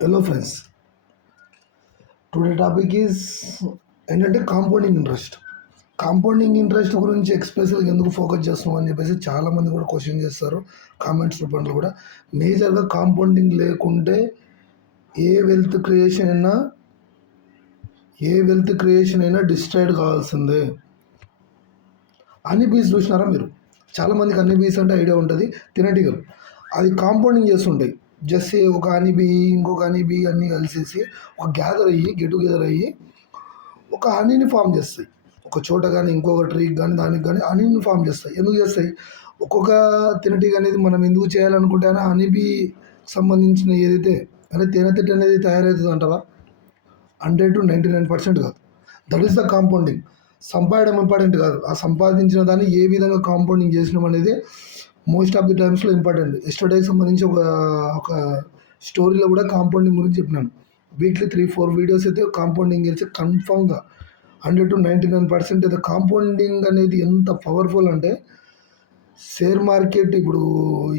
Hello friends, today topic is ఏంటంటే compounding interest. Compounding interest గురించి ఎక్స్పెషల్గా ఎందుకు ఫోకస్ చేస్తున్నాం అని చెప్పేసి చాలామంది కూడా క్వశ్చన్ చేస్తారు కామెంట్స్ రూపంలో కూడా. మేజర్గా కాంపౌండింగ్ లేకుంటే ఏ వెల్త్ క్రియేషన్ అయినా డిస్ట్రాయిడ్ కావాల్సిందే. హనీ బీస్ చూసినారా మీరు? చాలామందికి హనీ బీస్ అంటే ఐడియా ఉంటుంది, తినటిగలు. అది కాంపౌండింగ్ చేస్తుంటాయి. జస్ట్ ఒక హనీబీ ఇంకొక హనీబీ అన్నీ కలిసేసి ఒక గెట్ టుగెదర్ అయ్యి ఒక హనీని ఫామ్ చేస్తాయి. ఒక చోట కానీ ఇంకొక ట్రీకి కానీ దానికి కానీ హనీని ఫామ్ చేస్తాయి. ఎందుకు చేస్తాయి? ఒక్కొక్క తినటీగ అనేది మనం ఎందుకు చేయాలనుకుంటే హనీబీ సంబంధించిన ఏదైతే అంటే తేనెతిట్టు అనేది తయారవుతుంది అంటారా, 100 to 99% కాదు. That is the compounding. సంపాదడం ఇంపార్టెంట్ కాదు, ఆ సంపాదించిన దాన్ని ఏ విధంగా కాంపౌండింగ్ చేసినాం అనేది మోస్ట్ ఆఫ్ ది టైమ్స్లో ఇంపార్టెంట్. ఎస్టర్డేకి సంబంధించి ఒక స్టోరీలో కూడా కాంపౌండింగ్ గురించి చెప్పినాను. వీక్లీ 3-4 వీడియోస్ అయితే కాంపౌండింగ్ చేస్తే కన్ఫామ్గా 100 to 99% అయితే కాంపౌండింగ్ అనేది ఎంత పవర్ఫుల్ అంటే, షేర్ మార్కెట్ ఇప్పుడు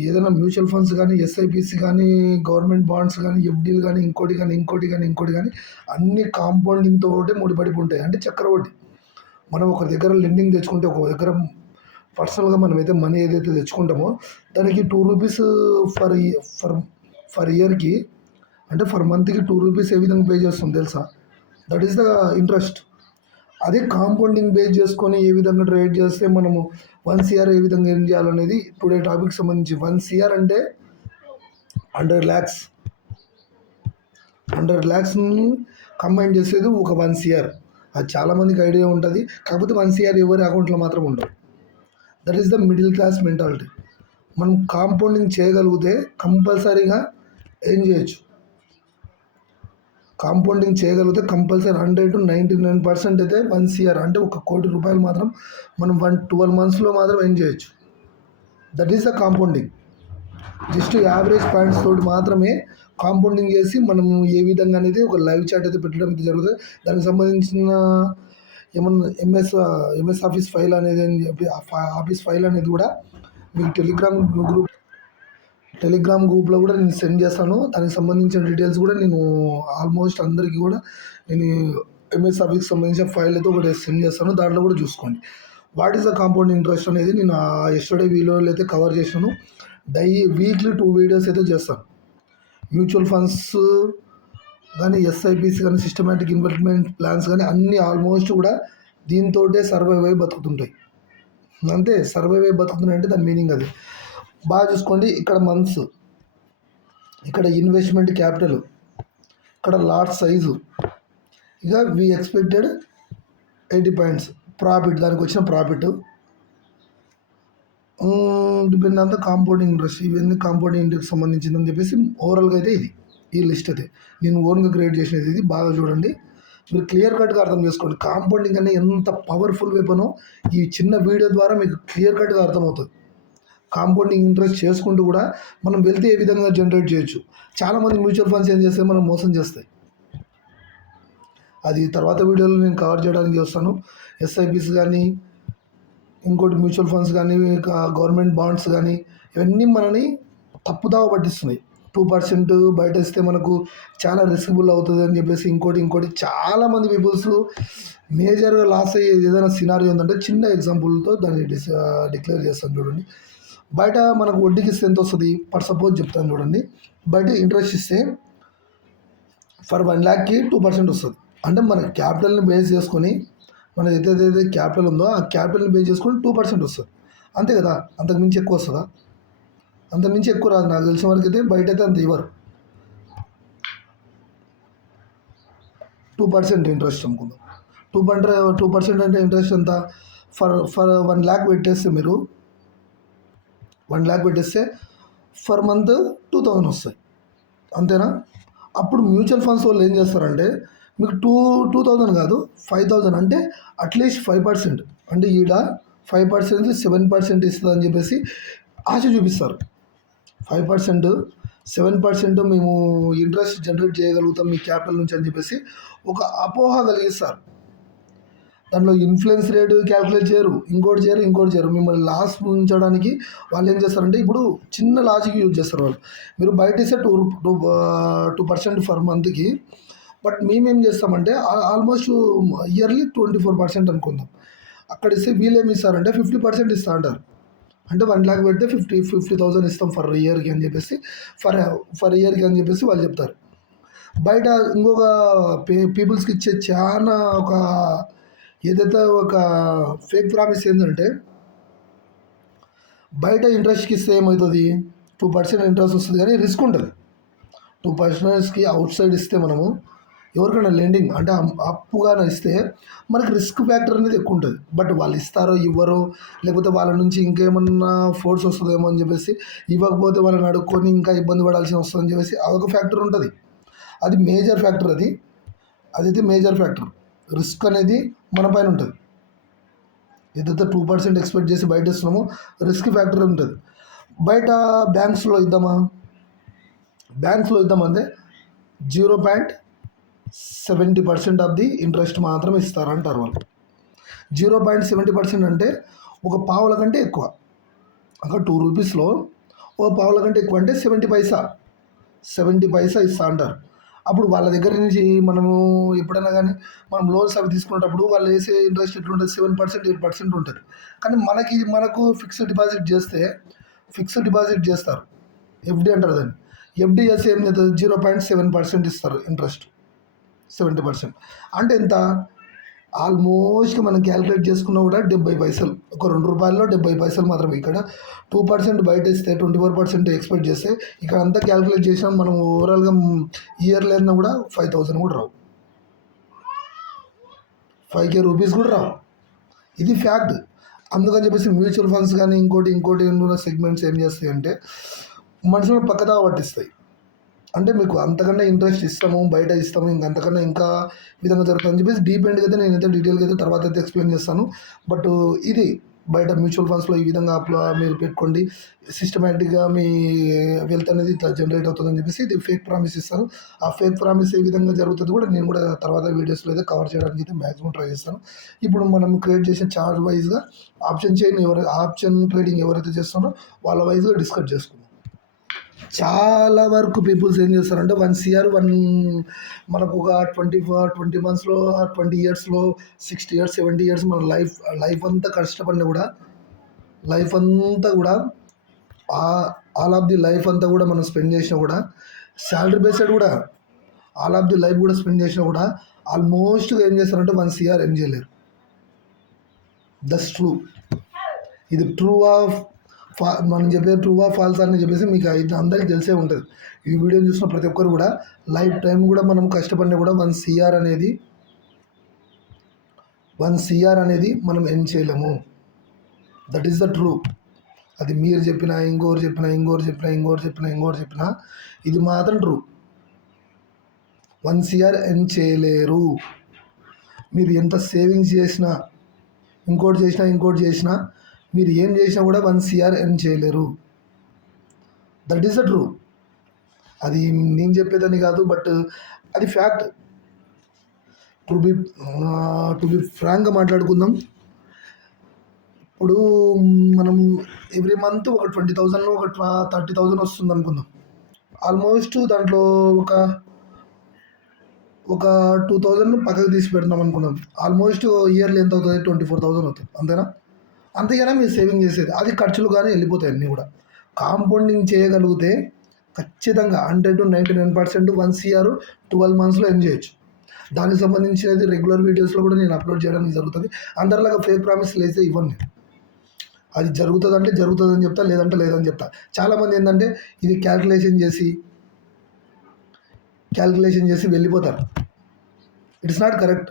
ఏదైనా మ్యూచువల్ ఫండ్స్ కానీ, ఎస్ఐపిసి కానీ, గవర్నమెంట్ బాండ్స్ కానీ, ఎఫ్డీలు కానీ, ఇంకోటి కానీ అన్ని కాంపౌండింగ్ తోటే ముడిపడి ఉంటాయి. అంటే చక్రవడ్డీ. మనం ఒక దగ్గర లెండింగ్ తెచ్చుకుంటే, ఒక దగ్గర పర్సనల్గా మనమైతే మనీ ఏదైతే తెచ్చుకుంటామో దానికి 2 రూపీస్ ఫర్ ఇయర్కి, అంటే ఫర్ మంత్కి 2 రూపీస్ ఏ విధంగా పే చేస్తాం తెలుసా? That is the interest. అదే కాంపౌండింగ్ బేస్ చేసుకొని ఏ విధంగా ట్రేడ్ చేస్తే మనము 1 CR ఏ విధంగా ఏం చేయాలనేది టుడే టాపిక్ సంబంధించి. 1 CR అంటే 100 lakhs. 100 lakhsని కంబైన్ చేసేది ఒక 1 CR. అది చాలామందికి ఐడియా ఉంటుంది, కాకపోతే 1 CR ఎవరి అకౌంట్లో మాత్రం ఉండదు. That is the middle class mentality. మనం కాంపౌండింగ్ చేయగలిగితే కంపల్సరీగా ఏం చేయొచ్చు? కాంపౌండింగ్ చేయగలిగితే కంపల్సరీ 100 to 99% అయితే 1 CR అంటే 1 కోటి రూపాయలు మాత్రం మనం 12 monthsలో మాత్రం ఏం చేయొచ్చు. That is the compounding. Just average points తోటి మాత్రమే కాంపౌండింగ్ చేసి మనం ఏ విధంగా అనేది ఒక లైవ్ చాట్ అయితే పెట్టడం అయితే జరుగుతుంది. దానికి సంబంధించిన ఏమన్నా ఎంఎస్ ఆఫీస్ ఫైల్ అనేది అని చెప్పి ఆఫీస్ ఫైల్ అనేది కూడా మీకు టెలిగ్రామ్ గ్రూప్లో కూడా నేను సెండ్ చేస్తాను. దానికి సంబంధించిన డీటెయిల్స్ కూడా నేను ఆల్మోస్ట్ అందరికీ కూడా నేను ఎంఎస్ ఆఫీస్కి సంబంధించిన ఫైల్ అయితే ఒకటి సెండ్ చేస్తాను. దాంట్లో కూడా చూసుకోండి. What is the compound interest అనేది నేను ఎస్టర్డే వీడియోలో అయితే కవర్ చేశాను. వీక్లీ 2 వీడియోస్ అయితే చేస్తాను. మ్యూచువల్ ఫండ్స్ కానీ, ఎస్ఐపిసి కానీ, సిస్టమేటిక్ ఇన్వెస్ట్మెంట్ ప్లాన్స్ కానీ అన్నీ ఆల్మోస్ట్ కూడా దీంతోటే సర్వైవ్ అయి బతుకుతుంటాయి. అంతే, సర్వైవ్ అయి బతుకుతున్నాయి అంటే దాని మీనింగ్ అది. బాగా చూసుకోండి. ఇక్కడ మంత్స్, ఇక్కడ ఇన్వెస్ట్మెంట్ క్యాపిటల్, ఇక్కడ లాట్ సైజు, ఇక వి ఎక్స్పెక్టెడ్ 80 points ప్రాఫిట్, దానికి వచ్చిన profit depend on the compounding interest. ఇవన్నీ కాంపౌండింగ్ ఇంట్రెస్ట్ సంబంధించిందని చెప్పేసి ఓవరాల్గా అయితే ఈ లిస్ట్ అయితే నేను ఓన్గా క్రియేట్ చేసినది. ఇది బాగా చూడండి, మీరు క్లియర్ కట్గా అర్థం చేసుకోండి. కాంపౌండింగ్ అనేది ఎంత పవర్ఫుల్ వెపనో ఈ చిన్న వీడియో ద్వారా మీకు క్లియర్ కట్గా అర్థమవుతుంది. కాంపౌండింగ్ ఇంట్రెస్ట్ చేసుకుంటూ కూడా మనం వెళ్తే ఏ విధంగా జనరేట్ చేయొచ్చు. చాలామంది మ్యూచువల్ ఫండ్స్ ఏం చేస్తాయి, మనం మోసం చేస్తాయి. అది తర్వాత వీడియోలో నేను కవర్ చేయడానికి చేస్తాను. ఎస్ఐపిస్ కానీ, ఇంకోటి మ్యూచువల్ ఫండ్స్ కానీ, గవర్నమెంట్ బాండ్స్ కానీ ఇవన్నీ మనని తప్పుదావ పట్టిస్తున్నాయి. 2% బయట ఇస్తే మనకు చాలా రిస్కబుల్ అవుతుంది అని చెప్పేసి ఇంకోటి చాలామంది పీపుల్స్ మేజర్గా లాస్ అయ్యే ఏదైనా సినారియో ఉందంటే చిన్న ఎగ్జాంపుల్తో దాన్ని డిక్లేర్ చేస్తాను చూడండి. బయట మనకు వడ్డీకి ఇస్తే ఎంత వస్తుంది? ఫర్ సపోజ్ చెప్తాను చూడండి. బయట ఇంట్రెస్ట్ ఇస్తే ఫర్ 1 lakhకి 2% వస్తుంది. అంటే మన క్యాపిటల్ని బేస్ చేసుకొని, మన ఏదైతే క్యాపిటల్ ఉందో ఆ క్యాపిటల్ని బేస్ చేసుకొని 2% వస్తుంది. అంతే కదా, అంతకు మించి ఎక్కువ వస్తుందా? అంత మించి ఎక్కువ రాదు. నాకు తెలిసిన వరకు అయితే బయట అయితే అంత ఇవ్వరు. 2% ఇంట్రెస్ట్ అనుకుందాం. 2% అంటే ఇంట్రెస్ట్ ఎంత? ఫర్ 1 lakh పెట్టేస్తే, మీరు 1 lakh పెట్టేస్తే ఫర్ మంత్ 2000 వస్తాయి. అంతేనా? అప్పుడు మ్యూచువల్ ఫండ్స్ వాళ్ళు ఏం చేస్తారంటే మీకు 2000 కాదు 5000, అంటే అట్లీస్ట్ 5%, అంటే ఈడ 5% 7% ఇస్తుంది అని చెప్పేసి ఆశ చూపిస్తారు. 5% 7% మేము ఇంట్రెస్ట్ జనరేట్ చేయగలుగుతాం మీ క్యాపిటల్ నుంచి అని చెప్పేసి ఒక అపోహ కలిగిస్తారు. దాంట్లో ఇన్ఫ్లుయెన్స్ రేట్ క్యాలిక్యులేట్ చేయరు, ఇంకోటి చేయరు. మిమ్మల్ని లాస్ ఉంచడానికి వాళ్ళు ఏం చేస్తారంటే, ఇప్పుడు చిన్న లాజిక్ యూజ్ చేస్తారు వాళ్ళు. మీరు బయట ఇస్తే 2% ఫర్ మంత్కి, బట్ మేమేం చేస్తామంటే ఆల్మోస్ట్ ఇయర్లీ 24% అనుకుందాం. అక్కడ ఇస్తే వీళ్ళు ఏమి ఇస్తారంటే 50% ఇస్తా అంటారు. అంటే 1,00,000 పెడితే 50,000 ఇస్తాం ఫర్ ఇయర్కి అని చెప్పేసి, ఫర్ ఇయర్కి అని చెప్పేసి వాళ్ళు చెప్తారు. బయట ఇంకొక పీపుల్స్కి ఇచ్చే చాలా ఒక ఏదైతే ఒక ఫేక్ ప్రామిస్ ఏంటంటే, బయట ఇంట్రెస్ట్కి ఇస్తే ఏమవుతుంది, 2% ఇంట్రెస్ట్ వస్తుంది కానీ రిస్క్ ఉంటుంది. 2%కి అవుట్ సైడ్ ఇస్తే మనము ఎవరికైనా లెండింగ్ అంటే అప్పుగా ఇస్తే మనకి రిస్క్ ఫ్యాక్టర్ అనేది ఎక్కువ ఉంటుంది. బట్ వాళ్ళు ఇస్తారో ఇవ్వరో, లేకపోతే వాళ్ళ నుంచి ఇంకేమన్నా ఫోర్స్ వస్తుందేమో అని చెప్పేసి ఇవ్వకపోతే వాళ్ళని అడుక్కొని ఇంకా ఇబ్బంది పడాల్సి వస్తుందని చెప్పేసి అదొక ఫ్యాక్టర్ ఉంటుంది. అది మేజర్ ఫ్యాక్టర్. అదైతే మేజర్ ఫ్యాక్టర్. రిస్క్ అనేది మన పైన ఉంటుంది. ఏదైతే 2% ఎక్స్పెక్ట్ చేసి బయట ఇస్తున్నామో రిస్క్ ఫ్యాక్టర్ ఉంటుంది. బయట బ్యాంక్స్లో ఇద్దామంటే 0.70% ఆఫ్ ది ఇంట్రెస్ట్ మాత్రం ఇస్తారంటారు వాళ్ళు. 0.70% అంటే ఒక పావుల కంటే ఎక్కువ. అక్కడ 2 రూపీస్లో ఒక పావుల కంటే ఎక్కువ అంటే 70 పైసా ఇస్తా అంటారు. అప్పుడు వాళ్ళ దగ్గర నుంచి మనము ఎప్పుడైనా కానీ మనం లోన్స్ అవి తీసుకునేటప్పుడు వాళ్ళు వేసే ఇంట్రెస్ట్ ఎట్లుంటుంది, 7%, 8% ఉంటుంది. కానీ మనకు ఫిక్స్డ్ డిపాజిట్ చేస్తారు. ఎఫ్డి అంటారు దాన్ని. ఎఫ్డి చేస్తే ఏం చేస్తుంది, 0.7% ఇస్తారు ఇంట్రెస్ట్. 70% అంటే ఎంత, ఆల్మోస్ట్ మనం క్యాలిక్యులేట్ చేసుకున్నా కూడా 70 పైసలు. ఒక 2 రూపాయల్లో 70 పైసలు మాత్రమే. ఇక్కడ 2% బయట ఇస్తే 24% ఎక్స్పెక్ట్ చేస్తే ఇక్కడ అంతా క్యాలిక్యులేట్ చేసినా మనం ఓవరాల్గా ఇయర్లీ అయినా కూడా 5,000 కూడా రావు, 5K రూపీస్ కూడా రావు. ఇది ఫ్యాక్ట్. అందుకని చెప్పేసి మ్యూచువల్ ఫండ్స్ కానీ ఇంకోటి సెగ్మెంట్స్ ఏం చేస్తాయి అంటే మనుషులను పక్కదావ పట్టిస్తాయి. అంటే మీకు అంతకన్నా ఇంట్రెస్ట్ ఇస్తాము, బయట ఇస్తాము, ఇంకంతకన్నా ఇంకా విధంగా జరుగుతుందని చెప్పేసి డీపెండ్గా అయితే నేనైతే డీటెయిల్గా అయితే తర్వాత అయితే ఎక్స్ప్లెయిన్ చేస్తాను. బట్ ఇది బయట మ్యూచువల్ ఫండ్స్లో ఈ విధంగా మీరు పెట్టుకోండి, సిస్టమేటిక్గా మీ వెల్త్ అనేది ఇట్లా జనరేట్ అవుతుందని చెప్పేసి ఇది ఫేక్ ప్రామిస్ ఇస్తాను. ఆ ఫేక్ ప్రామిస్ ఏ విధంగా జరుగుతుంది కూడా నేను కూడా తర్వాత వీడియోస్లో అయితే కవర్ చేయడానికి అయితే మ్యాక్సిమం ట్రై చేస్తాను. ఇప్పుడు మనం క్రియేట్ చేసిన చార్ట్ వైజ్గా ఆప్షన్ ట్రేడింగ్ ఎవరైతే చేస్తారో వాళ్ళ వైజ్గా డిస్కస్ చేసుకుందాం. చాలా వరకు పీపుల్స్ ఏం చేస్తారంటే 1 CR మనకు ఒక 20 మంత్స్లో 20 ఇయర్స్లో 60 ఇయర్స్ 70 ఇయర్స్ మన లైఫ్ అంతా కష్టపడినా కూడా ఆల్ ఆఫ్ ది లైఫ్ అంతా కూడా మనం స్పెండ్ చేసినా కూడా శాలరీ బేస్డ్ కూడా ఆల్ ఆఫ్ ది లైఫ్ కూడా స్పెండ్ చేసినా కూడా ఆల్మోస్ట్గా ఏం చేస్తారంటే 1 CR ఏం చేయలేరు. That's true. ఇది ట్రూ ఆఫ్ మనం చెప్పే ట్రూ ఆఫ్ ఫాల్స్ అని చెప్పేసి మీకు అందరికీ తెలిసే ఉంటుంది. ఈ వీడియో చూసిన ప్రతి ఒక్కరు కూడా లైఫ్ టైం కూడా మనం కష్టపడినా కూడా 1 CR అనేది మనం ఏం చేయలేము. That is the true. అది మీరు చెప్పినా, ఇంకోరు చెప్పినా ఇది మాత్రం ట్రూ. 1 CR ఏం చేయలేరు. మీరు ఎంత సేవింగ్స్ చేసినా, ఇంకోటి చేసినా మీరు ఏం చేసినా కూడా 1 CR ఎర్న్ చేయలేరు. That is the true. అది నేను చెప్పేదని కాదు, బట్ అది ఫ్యాక్ట్. టు బి ఫ్రాంక్గా మాట్లాడుకుందాం. ఇప్పుడు మనం ఎవ్రీ మంత్ ఒక 20,000 ఒక 30,000 వస్తుంది అనుకుందాం. ఆల్మోస్ట్ దాంట్లో ఒక 2,000 పక్కకు తీసి పెడుతున్నాం అనుకున్నాం. ఆల్మోస్ట్ ఇయర్లీ ఎంత అవుతుంది, 24,000 అవుతుంది. అంతేనా? అంతేగానే మీరు సేవింగ్ చేసేది అది ఖర్చులు కానీ వెళ్ళిపోతాయి అన్నీ కూడా. కాంపౌండింగ్ చేయగలిగితే ఖచ్చితంగా 100 to 99% 1 CR 12 మంత్స్లో ఎర్న్ చేయొచ్చు. దానికి సంబంధించినది రెగ్యులర్ వీడియోస్లో కూడా నేను అప్లోడ్ చేయడానికి జరుగుతుంది. అందరిలాగా ఫేక్ ప్రామిస్లు అయితే ఇవ్వను నేను. అది జరుగుతుందంటే జరుగుతుందని చెప్తా, లేదంటే లేదని చెప్తా. చాలామంది ఏంటంటే ఇది క్యాల్కులేషన్ చేసి వెళ్ళిపోతారు. It's not correct.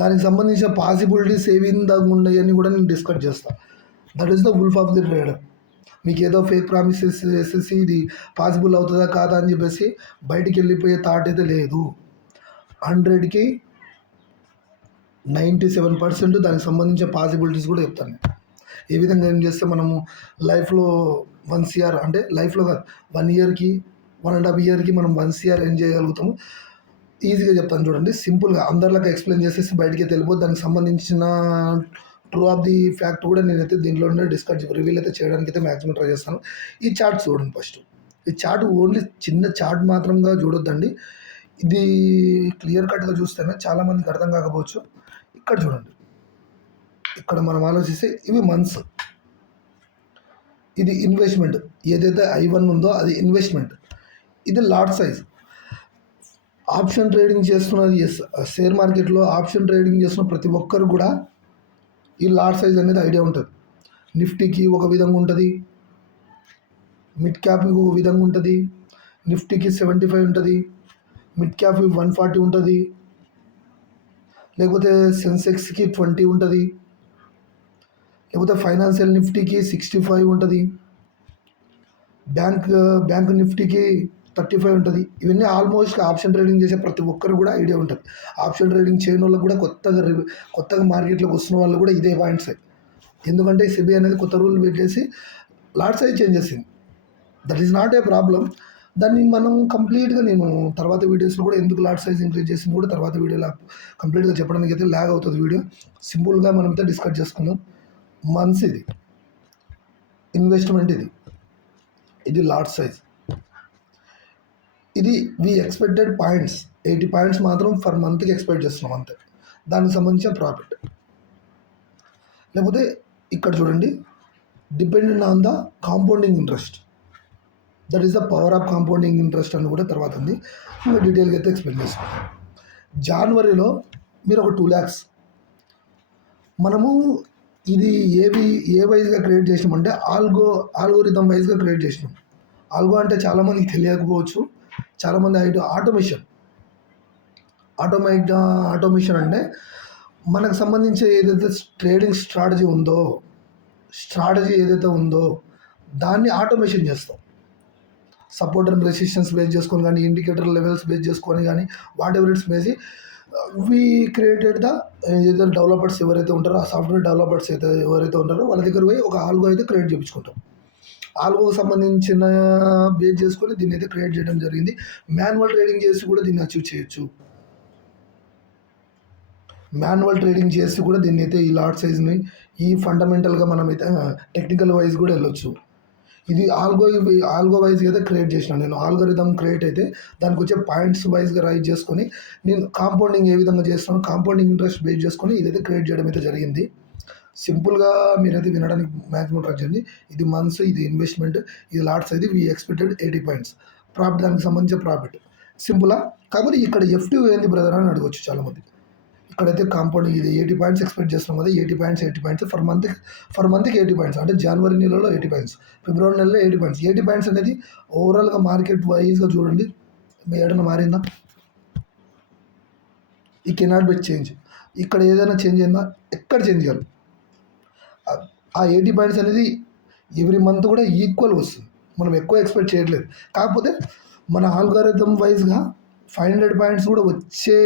దానికి సంబంధించిన పాసిబిలిటీస్ ఏవి ఉన్నాయని కూడా నేను డిస్కస్ చేస్తాను. That is the wolf of the trader. మీకు ఏదో ఫేక్ ప్రామిసెస్ వేసేసి ఇది పాసిబుల్ అవుతుందా కాదా అని చెప్పేసి బయటికి వెళ్ళిపోయే థాట్ అయితే లేదు. 100కి 97% దానికి సంబంధించిన పాసిబిలిటీస్ కూడా చెప్తాను. ఏ విధంగా ఏం చేస్తే మనము లైఫ్లో 1 CR అంటే లైఫ్లో కాదు 1 ఇయర్కి 1.5 ఇయర్కి మనం 1 CR ఎర్న్ చేయగలుగుతాము. ఈజీగా చెప్తాను చూడండి. సింపుల్‌గా అందరిలాగా ఎక్స్‌ప్లెయిన్ చేసేసి బయటికి వెళ్ళిపోద్ది. దానికి సంబంధించిన ట్రూ ఆఫ్ ది ఫ్యాక్ట్ కూడా నేనైతే దీంట్లోనే రివీల్ అయితే చేయడానికైతే మాక్సిమం ట్రై చేస్తాను. ఈ చార్ట్ చూడండి ఫస్ట్. ఈ చార్ట్ ఓన్లీ చిన్న చార్ట్ మాత్రంగా చూడొద్దండి. ఇది క్లియర్ కట్‌గా చూస్తేనే చాలామందికి అర్థం కాకపోవచ్చు. ఇక్కడ చూడండి. ఇక్కడ మనం ఆలోచిస్తే ఇవి మంత్స్. ఇది ఇన్వెస్ట్‌మెంట్. ఏదైతే I1 ఉందో అది ఇన్వెస్ట్‌మెంట్. ఇది లాట్ సైజ్. ఆప్షన్ ట్రేడింగ్ చేస్తున్నది షేర్ మార్కెట్‌లో ఆప్షన్ ట్రేడింగ్ చేస్తున్న ప్రతి ఒక్కరు కూడా ఈ లాట్ సైజ్ అనేది ఐడియా ఉంటుంది. నిఫ్టీకి ఒక విధంగా ఉంటుంది, మిడ్ క్యాప్‌కి ఒక విధంగా ఉంటుంది, నిఫ్టీకి 75 ఉంటుంది, మిడ్ క్యాప్‌కి 140 ఉంటుంది, లేకపోతే సెన్సెక్స్‌కి 20 ఉంటుంది, లేకపోతే ఫైనాన్షియల్ నిఫ్టీకి 65 ఉంటుంది, బ్యాంక్ నిఫ్టీకి 35 ఉంటుంది. ఇవన్నీ ఆల్మోస్ట్ ఆప్షన్ ట్రేడింగ్ చేసే ప్రతి ఒక్కరు కూడా ఐడియా ఉంటుంది. ఆప్షన్ ట్రేడింగ్ చేయని వాళ్ళకి కూడా కొత్తగా మార్కెట్లోకి వస్తున్న వాళ్ళు కూడా ఇదే పాయింట్సే. ఎందుకంటే సెబీ అనేది కొత్త రూల్ పెట్టేసి లాట్ సైజ్ చేంజ్ చేసింది. That is not a problem. దాన్ని మనం కంప్లీట్గా నేను తర్వాత వీడియోస్లో కూడా ఎందుకు లాట్ సైజ్ ఇంక్రీజ్ చేసింది కూడా తర్వాత వీడియోలో కంప్లీట్గా చెప్పడానికి అయితే ల్యాగ్ అవుతుంది వీడియో. సింపుల్గా మనమైతే డిస్కస్ చేసుకుందాం. మంత్స్ ఇది, ఇన్వెస్ట్మెంట్ ఇది లాట్ సైజ్. ఇది వి ఎక్స్పెక్టెడ్ పాయింట్స్ 80 పాయింట్స్ మాత్రం ఫర్ మంత్కి ఎక్స్పెక్ట్ చేస్తున్నాం అంతే. దానికి సంబంధించిన ప్రాఫిట్. లేకపోతే ఇక్కడ చూడండి, dependent on the compounding interest. That is the power of compounding interest అని కూడా తర్వాత ఉంది. ఇంకా డీటెయిల్గా అయితే ఎక్స్ప్లెయిన్ చేస్తాం. జనవరిలో మీరు ఒక 2 lakhs మనము ఇది ఏ వైజ్గా క్రియేట్ చేసినామంటే ఆల్గోరిథం వైజ్గా క్రియేట్ చేసినాం. ఆల్గో అంటే చాలామందికి తెలియకపోవచ్చు. చాలామంది ఆటోమేషన్ అంటే మనకు సంబంధించి ఏదైతే ట్రేడింగ్ స్ట్రాటజీ ఏదైతే ఉందో దాన్ని ఆటోమేషన్ చేస్తాం. సపోర్ట్ అండ్ రెసిస్టెన్స్ బేస్ చేసుకొని కానీ, ఇండికేటర్ లెవెల్స్ బేస్ చేసుకొని కానీ, వాట్ ఎవర్ ఇట్స్ బేసి వీ క్రియేటెడ్ ఏదైతే డెవలపర్స్ ఎవరైతే ఉంటారో, ఆ సాఫ్ట్వేర్ డెవలపర్స్ ఎవరైతే ఉంటారో వాళ్ళ దగ్గర పోయి ఒక ఆల్గో అయితే క్రియేట్ చేయించుకుంటాం. ఆల్గోకి సంబంధించిన బేస్ చేసుకొని దీన్ని అయితే క్రియేట్ చేయడం జరిగింది. మాన్యువల్ ట్రేడింగ్ చేసి కూడా దీన్ని అచీవ్ చేయొచ్చు. మాన్యువల్ ట్రేడింగ్ చేసి కూడా దీన్ని అయితే ఈ లాట్ సైజ్ని ఫండమెంటల్గా మనమైతే టెక్నికల్ వైజ్ కూడా వెళ్ళొచ్చు. ఇది ఆల్గో వైజ్గా అయితే క్రియేట్ చేసిన నేను. ఆల్గోరిథం క్రియేట్ అయితే దానికి వచ్చే పాయింట్స్ వైజ్గా రైజ్ చేసుకొని నేను కాంపౌండింగ్ ఏ విధంగా చేస్తున్నాను, కాంపౌండింగ్ ఇంట్రెస్ట్ బేస్ చేసుకొని ఇదైతే క్రియేట్ చేయడం అయితే జరిగింది. సింపుల్గా మీరైతే వినడానికి మ్యాక్సిమం ట్రై చేయండి. ఇది మంత్స్, ఇది ఇన్వెస్ట్మెంట్, ఇది లాట్స్ అయితే వీ ఎక్స్పెక్టెడ్ 80 పాయింట్స్ ప్రాఫిట్. దానికి సంబంధించిన ప్రాఫిట్ సింపులా. కాకపోతే ఇక్కడ F2 ఏంది బ్రదర్ అని అడగవచ్చు చాలామంది. ఇక్కడైతే కాంపౌండింగ్ ఇది 80 పాయింట్స్ ఎక్స్పెక్ట్ చేస్తున్నాం కదా. 80 పాయింట్స్ ఫర్ మంత్కి 80 పాయింట్స్ అంటే జనవరి నెలలో 80 పాయింట్స్, ఫిబ్రవరి నెలలో 80 పాయింట్స్. 80 పాయింట్స్ అనేది ఓవరాల్గా మార్కెట్ వైజ్గా చూడండి. మీ ఏడన్నా మారిందా? ఈ కెనాట్ బి చేంజ్. ఇక్కడ ఏదైనా చేంజ్ అయిందా? ఎక్కడ చేంజ్ చేయాలి? ఆ 80 పాయింట్స్ అనేది ఎవ్రీ మంత్ కూడా ఈక్వల్ వస్తుంది. మనం ఎక్కువ ఎక్స్పెక్ట్ చేయట్లేదు. కాకపోతే మన ఆల్గారిథం వైజ్గా 500 పాయింట్స్ కూడా వచ్చే,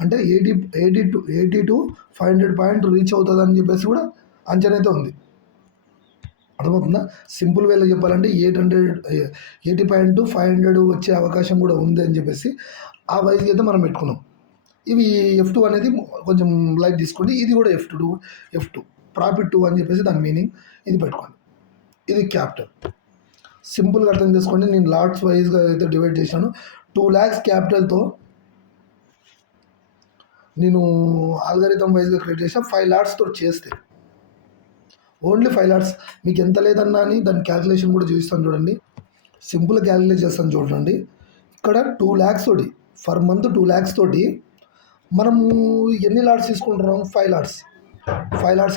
అంటే 80 to 500 పాయింట్ రీచ్ అవుతుంది అని చెప్పేసి కూడా అంచనా అయితే ఉంది. అర్థమవుతుందా? సింపుల్ వేలో చెప్పాలంటే 80 పాయింట్ to 500 వచ్చే అవకాశం కూడా ఉంది అని చెప్పేసి ఆ వైజ్గా అయితే మనం పెట్టుకున్నాం. ఇవి F2 అనేది కొంచెం లైట్ తీసుకోండి. ఇది కూడా F2 ప్రాఫిట్ 2 అని చెప్పేసి దాని మీనింగ్. ఇది పెట్టుకోండి. ఇది క్యాపిటల్. సింపుల్గా అర్థం చేసుకోండి. నేను లాట్స్ వైజ్గా అయితే డివైడ్ చేశాను. 2 lakhs క్యాపిటల్తో నేను ఆల్గారిథం వైజ్గా క్రియేట్ చేసిన 5 lakhsతో చేస్తే ఓన్లీ 5 lakhs మీకు ఎంత లేదన్నా అని దాని క్యాలిక్యులేషన్ కూడా చూపిస్తాను చూడండి. సింపుల్గా క్యాలిక్యులేట్ చేస్తాను చూడండి. ఇక్కడ 2 lakhs తోటి ఫర్ మంత్ 2 lakhs తోటి మనము ఎన్ని లాట్స్ తీసుకుంటున్నాం? 5 lakhs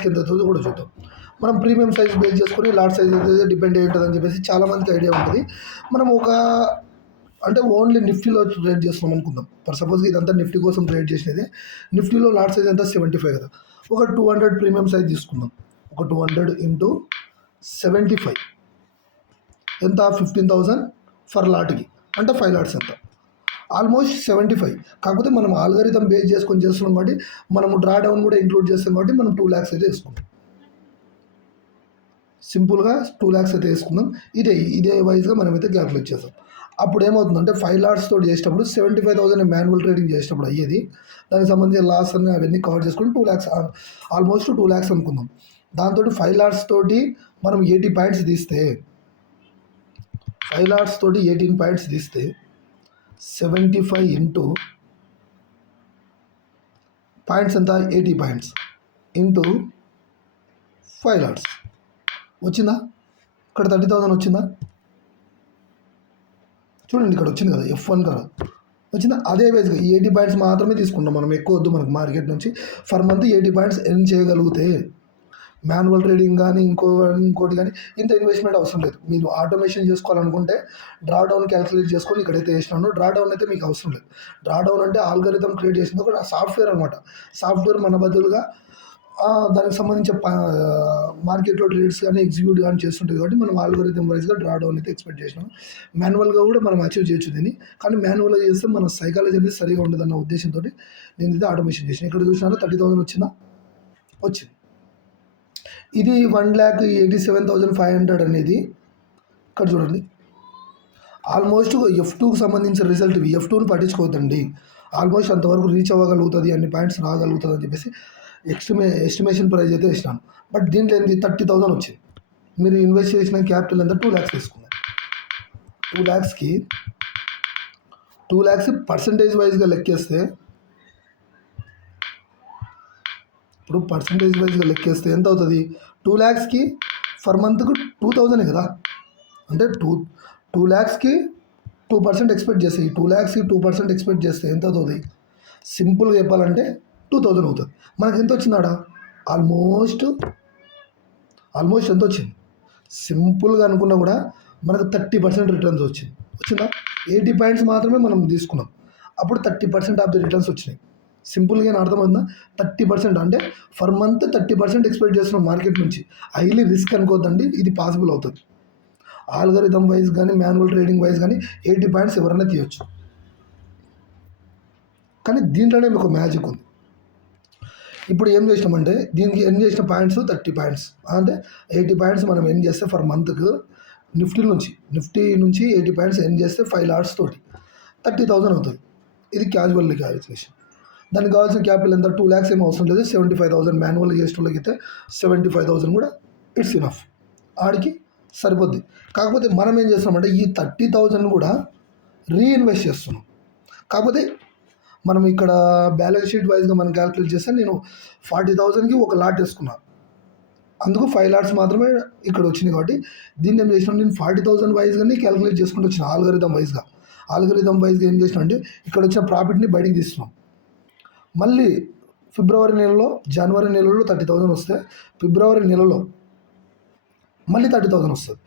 కింద అవుతుందో కూడా చూద్దాం. మనం ప్రీమియం సైజ్ బేస్ చేసుకొని లాట్ సైజ్ అయితే డిపెండ్ అయ్యి ఉంటుంది అని చెప్పేసి చాలామందికి ఐడియా ఉంటుంది. మనం అంటే ఓన్లీ నిఫ్టీలో ట్రేడ్ చేస్తున్నాం అనుకుందాం. ఫర్ సపోజ్గా ఇదంతా నిఫ్టీ కోసం ట్రేడ్ చేసినది. నిఫ్టీలో లాట్ సైజ్ ఎంత? 75 కదా. ఒక 200 ప్రీమియం సైజ్ తీసుకుందాం. ఒక 200 into 75 ఎంత? 15,000 ఫర్ లాట్కి, అంటే 5 lakhs ఎంత? ఆల్మోస్ట్ 75. కాకపోతే మనం ఆల్గారిథం బేస్ చేసుకొని చేస్తున్నాం కాబట్టి మనము డ్రా డౌన్ కూడా ఇంక్లూడ్ చేస్తాం కాబట్టి మనం 2 lakhs అయితే వేసుకుంటాం. సింపుల్గా 2 lakhs అయితే వేసుకుందాం. ఇదే వైజ్గా మనమైతే క్యాల్కులేట్ చేస్తాం. అప్పుడు ఏమవుతుందంటే 5 లాట్స్ తోటి చేసేటప్పుడు 75,000 మాన్యువల్ ట్రేడింగ్ చేసేటప్పుడు అయ్యేది. దానికి సంబంధించిన లాస్ అని అవన్నీ కవర్ చేసుకొని 2 lakhs ఆల్మోస్ట్ 2 lakhs అనుకుందాం. దాంతో 5 లాట్స్ తోటి మనం 80 పాయింట్స్ తీస్తే 5 లాట్స్ తోటి 18 పాయింట్స్ తీస్తే 75 ఇంటూ పాయింట్స్ ఎంత 80 పాయింట్స్ ఇంటూ 5 లాట్స్ వచ్చిందా? ఇక్కడ 30,000 వచ్చిందా? చూడండి ఇక్కడ వచ్చింది కదా F1 కాడ వచ్చిందా? అదే వేజ్గా ఈ 80 పాయింట్స్ మాత్రమే తీసుకుంటాం మనం, ఎక్కువ వద్దు మనకు మార్కెట్ నుంచి. ఫర్ మంత్ 80 పాయింట్స్ ఎర్న్ చేయగలిగితే మాన్యువల్ ట్రేడింగ్ కానీ ఇంకోటి కానీ ఇంత ఇన్వెస్ట్మెంట్ అవసరం లేదు. మీరు ఆటోమేషన్ చేసుకోవాలనుకుంటే డ్రా డౌన్ క్యాలిక్యులేట్ చేసుకొని ఇక్కడైతే వేసినాను. డ్రా డౌన్ అయితే మీకు అవసరం లేదు. డ్రా డౌన్ అంటే ఆల్గరిథం క్రియేట్ చేసింది ఒక సాఫ్ట్వేర్ అనమాట. సాఫ్ట్వేర్ మన బదులుగా దానికి సంబంధించిన మార్కెట్లో ట్రేడ్స్ కానీ ఎగ్జిక్యూట్ కానీ చేస్తుంటుంది కాబట్టి మనం ఆల్గరిథం వైజ్గా డ్రా డౌన్ అయితే ఎక్స్పెక్ట్ చేసినాం. మాన్యువల్గా కూడా మనం అచీవ్ చేయొచ్చు దీన్ని, కానీ మాన్యువల్గా చేస్తే మన సైకాలజీ అనేది సరిగా ఉండదన్న ఉద్దేశంతో నేను ఇది ఆటోమేషన్ చేసిన. ఇక్కడ చూసినా 30,000 వచ్చిందా? వచ్చింది. ఇది 1,87,500 అనేది ఇక్కడ చూడండి. ఆల్మోస్ట్ F2కి సంబంధించిన రిజల్ట్ ఇవి. F2ని పట్టించుకోవద్దండి. ఆల్మోస్ట్ అంతవరకు రీచ్ అవ్వగలుగుతుంది, అన్ని పాయింట్స్ రాగలుగుతుంది అని చెప్పేసి ఎస్టిమేషన్ ప్రైస్ అయితే ఇచ్చినాను. బట్ దీంట్లో ఏంటి 30,000 వచ్చింది. మీరు ఇన్వెస్ట్ చేసిన క్యాపిటల్ ఎంత 2 lakhs తీసుకున్నారు. 2 lakhs పర్సంటేజ్ వైజ్గా లెక్కేస్తే, ఇప్పుడు పర్సంటేజ్ వైజ్గా లెక్కేస్తే ఎంత అవుతుంది? 2 lakhsకి ఫర్ మంత్కు 2,000 కదా. అంటే 2 lakhsకి 2% ఎక్స్పెక్ట్ చేస్తే, ఈ 2 lakhsకి 2% ఎక్స్పెక్ట్ చేస్తే ఎంత అవుతుంది? సింపుల్గా చెప్పాలంటే 2,000 అవుతుంది. మనకి ఎంత వచ్చిందాడ? ఆల్మోస్ట్ ఎంత వచ్చింది? సింపుల్గా అనుకున్నా కూడా మనకు 30% రిటర్న్స్ వచ్చిందా? 80 పాయింట్స్ మాత్రమే మనం తీసుకున్నాం, అప్పుడు 30% ఆఫ్ ది రిటర్న్స్ వచ్చినాయి. సింపుల్గా అర్థమవుతుందా? 30% అంటే ఫర్ మంత్ 30% ఎక్స్పెక్ట్ చేస్తున్నాం మార్కెట్ నుంచి. హైలీ రిస్క్ అనుకోవద్దండి, ఇది పాసిబుల్ అవుతుంది. ఆల్గరిథం వైజ్ కానీ మాన్యువల్ ట్రేడింగ్ వైజ్ కానీ 80 పాయింట్స్ ఎవరైనా తీయొచ్చు. కానీ దీంట్లోనే మీకు మ్యాజిక్ ఉంది. ఇప్పుడు ఏం చేసినామంటే దీనికి ఎన్ చేసిన పాయింట్స్ 30 పాయింట్స్, అంటే 80 పాయింట్స్ మనం ఎన్ చేస్తే ఫర్ మంత్కు నిఫ్టీ నుంచి 80 పాయింట్స్ ఎన్ చేస్తే 5 లాట్స్ తోటి 30,000 అవుతుంది. ఇది క్యాజువల్లీ క్యాలిక్యులేషన్. దానికి కావాల్సిన క్యాపిటల్ ఎంత? 2 lakhs ఏమో అవసరం లేదు. 75,000 మాన్యువల్గా చేసేటోళ్ళకి అయితే 75,000 కూడా ఇట్స్ ఇనఫ్, ఆడికి సరిపోద్ది. కాకపోతే మనం ఏం చేస్తున్నామంటే ఈ 30,000 కూడా రీఇన్వెస్ట్ చేస్తున్నాం. కాకపోతే మనం ఇక్కడ బ్యాలెన్స్ షీట్ వైజ్గా మనం క్యాలిక్యులేట్ చేస్తే నేను 40,000కి ఒక లాట్ వేసుకున్నాను, అందుకు 5 లాట్స్ మాత్రమే ఇక్కడ వచ్చినాయి. కాబట్టి దీన్ని ఏం చేసినా నేను 40,000 వైజ్గానే క్యాలిక్యులేట్ చేసుకుంటూ వచ్చిన ఆల్గరిథం వైజ్గా ఏం చేసినా అంటే ఇక్కడ వచ్చిన ప్రాఫిట్ని బయటికి తీస్తున్నాం. మళ్ళీ ఫిబ్రవరి నెలలో, జనవరి నెలలో 30,000 వస్తే ఫిబ్రవరి నెలలో మళ్ళీ 30,000 వస్తుంది.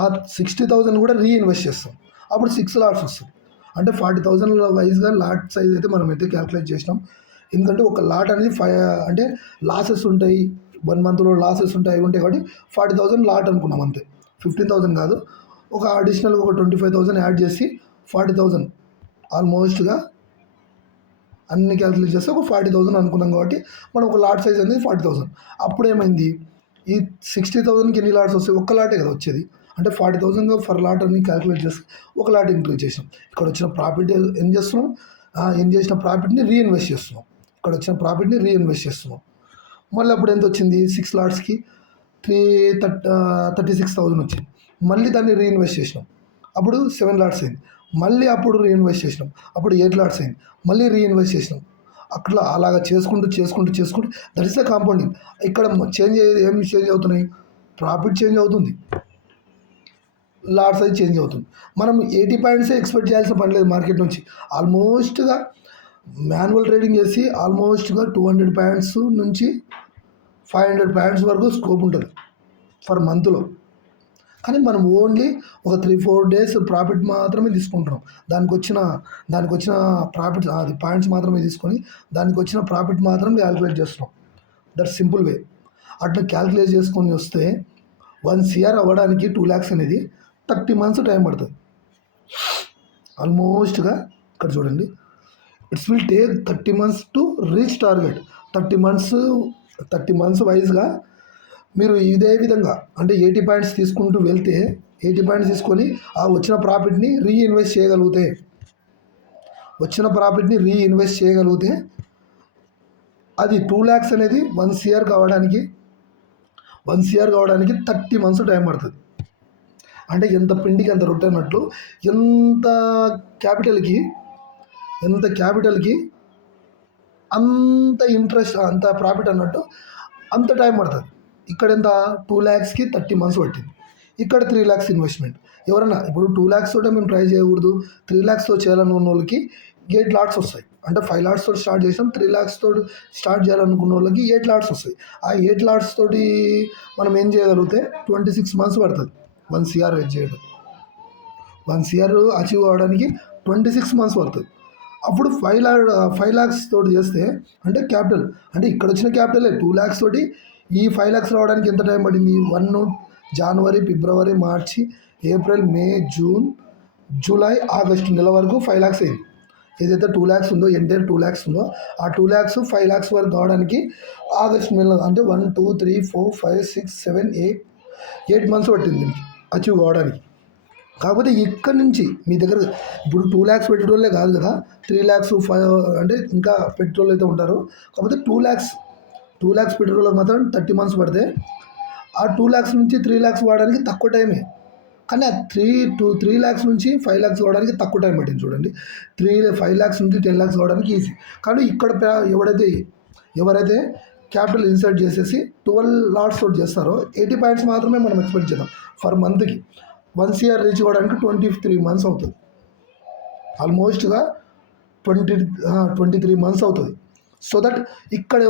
ఆ 60,000 కూడా రీఇన్వెస్ట్ చేస్తాం, అప్పుడు 6 లాట్స్ వస్తుంది. అంటే 40,000 వైజ్గా లాట్ సైజ్ అయితే మనం అయితే క్యాలిక్యులేట్ చేసినాం. ఎందుకంటే ఒక లాట్ అనేది అంటే లాసెస్ ఉంటాయి, 1 monthలో లాసెస్ ఉంటాయి, అవి ఉంటాయి. కాబట్టి 40,000 లాట్ అనుకున్నాం అంతే, 15,000 కాదు. ఒక అడిషనల్గా ఒక 25,000 యాడ్ చేసి 40,000 ఆల్మోస్ట్గా అన్ని క్యాలిక్యులేట్ చేస్తే ఒక 40,000 అనుకున్నాం. కాబట్టి మనం ఒక లాట్ సైజ్ అనేది 40,000. అప్పుడు ఏమైంది? ఈ 60,000కి ఎన్ని లాట్స్ వస్తాయి? ఒక్క లాటే కదా వచ్చేది. అంటే 40,000 ఫర్ లాట్ అని క్యాలిక్యులేట్ చేసి ఒక లాట్ ఇంక్రీజ్ చేసాం. ఇక్కడ వచ్చిన ప్రాఫిట్ ఏం చేస్తున్నాం? ఏం చేసిన ప్రాఫిట్ని రీఇన్వెస్ట్ చేస్తున్నాం. మళ్ళీ అప్పుడు ఎంత వచ్చింది? 6 లాట్స్కి 36,000 వచ్చింది. మళ్ళీ దాన్ని రీఇన్వెస్ట్ చేసినాం, అప్పుడు 7 లాట్స్ అయింది. మళ్ళీ అప్పుడు రీఇన్వెస్ట్ చేసినాం, అప్పుడు 8 లాట్స్ అయింది. మళ్ళీ రీఇన్వెస్ట్ చేసినాం. అట్లా అలాగా చేసుకుంటూ దట్ ఇస్ ద కాంపౌండింగ్. ఇక్కడ ఏమి చేంజ్ అవుతున్నాయి? ప్రాఫిట్ చేంజ్ అవుతుంది, లాట్ సైజ్ చేంజ్ అవుతుంది. మనం 80 పాయింట్సే ఎక్స్పెక్ట్ చేయాల్సిన పని లేదు మార్కెట్ నుంచి. ఆల్మోస్ట్గా మాన్యువల్ ట్రేడింగ్ చేసి ఆల్మోస్ట్గా 200 పాయింట్స్ నుంచి 500 పాయింట్స్ వరకు స్కోప్ ఉంటుంది ఫర్ మంత్లో. కానీ మనం ఓన్లీ ఒక 3-4 days ప్రాఫిట్ మాత్రమే తీసుకుంటున్నాం. దానికి వచ్చిన ప్రాఫిట్ అది పాయింట్స్ మాత్రమే తీసుకొని దానికి వచ్చిన ప్రాఫిట్ మాత్రం క్యాలిక్యులేట్ చేస్తున్నాం. That simple way. అట్లా క్యాలిక్యులేట్ చేసుకొని వస్తే 1 CR అవ్వడానికి 2 lakhs అనేది 30 months టైం పడుతుంది ఆల్మోస్ట్గా. ఇక్కడ చూడండి, it's will take 30 months to reach target. 30 months వైజ్గా మీరు ఇదే విధంగా అంటే 80 పాయింట్స్ తీసుకుంటూ వెళ్తే 80 పాయింట్స్ తీసుకొని ఆ వచ్చిన ప్రాఫిట్ని రీఇన్వెస్ట్ చేయగలిగితే అది 2 lakhs అనేది 1 CR కావడానికి 30 months టైం పడుతుంది. అంటే ఎంత పిండికి అంత రొట్టె అన్నట్లు, ఎంత క్యాపిటల్కి అంత ఇంట్రెస్ట్, అంత ప్రాఫిట్ అన్నట్టు అంత టైం పడుతుంది. ఇక్కడ ఎంత 2 lakhsకి 30 months పట్టింది. ఇక్కడ 3 lakhs ఇన్వెస్ట్మెంట్. ఎవరన్నా ఇప్పుడు 2 lakhs తోటే మేము ట్రై చేయకూడదు, 3 lakhsతో చేయాలనుకున్న వాళ్ళకి 8 lots వస్తాయి. అంటే 5 lots తోటి స్టార్ట్ చేసాం, 3 lakhs తోటి స్టార్ట్ చేయాలనుకున్న వాళ్ళకి 8 lots వస్తాయి. ఆ 8 lots తోటి మనం ఏం చేయగలిగితే 26 months పడుతుంది 1 CR రేజ్ చేయడం. 1 CR అచీవ్ అవ్వడానికి 26 months పడుతుంది. అప్పుడు 5 lakhs తోటి చేస్తే అంటే క్యాపిటల్, అంటే ఇక్కడ వచ్చిన క్యాపిటలే 2 lakhs తోటి ఈ 5 lakhs రావడానికి ఎంత టైం పడింది? 1 January, February, March, April, May, June, July, August నెల వరకు 5 lakhs అయింది. ఏదైతే 2 lakhs ఉందో, ఎంటైర్ 2 lakhs ఉందో, ఆ 2 lakhs 5 lakhs వరకు కావడానికి ఆగస్ట్ నెల అంటే 1, 2, 3, 4, 5, 6, 7, 8 months పట్టింది దీనికి అచీవ్ కావడానికి. కాకపోతే ఇక్కడ నుంచి మీ దగ్గర ఇప్పుడు 2 lakhs పెట్టేటోళ్ళే కాదు కదా, 3 lakhs 5 అంటే ఇంకా పెట్టేటోళ్ళు అయితే ఉంటారు. కాకపోతే 2 lakhs పెట్టేటోళ్ళకి మాత్రం 30 months పడితే ఆ 2 lakhs నుంచి 3 lakhs వాడడానికి తక్కువ టైమే. కానీ ఆ 3 lakhs నుంచి 5 lakhs వాడడానికి తక్కువ టైం పట్టింది చూడండి. 5 lakhs నుంచి 10 lakhs వాడడానికి ఈజీ. కానీ ఇక్కడ ఎవరైతే క్యాపిటల్ ఇన్సర్ట్ చేసేసి 12 lots తోటి చేస్తారో 80 points మాత్రమే మనం ఎక్స్పెక్ట్ చేద్దాం ఫర్ మంత్కి. 1 CR రీచ్ అవ్వడానికి 23 months అవుతుంది. ఆల్మోస్ట్గా 23 months అవుతుంది. సో దట్ ఇక్కడ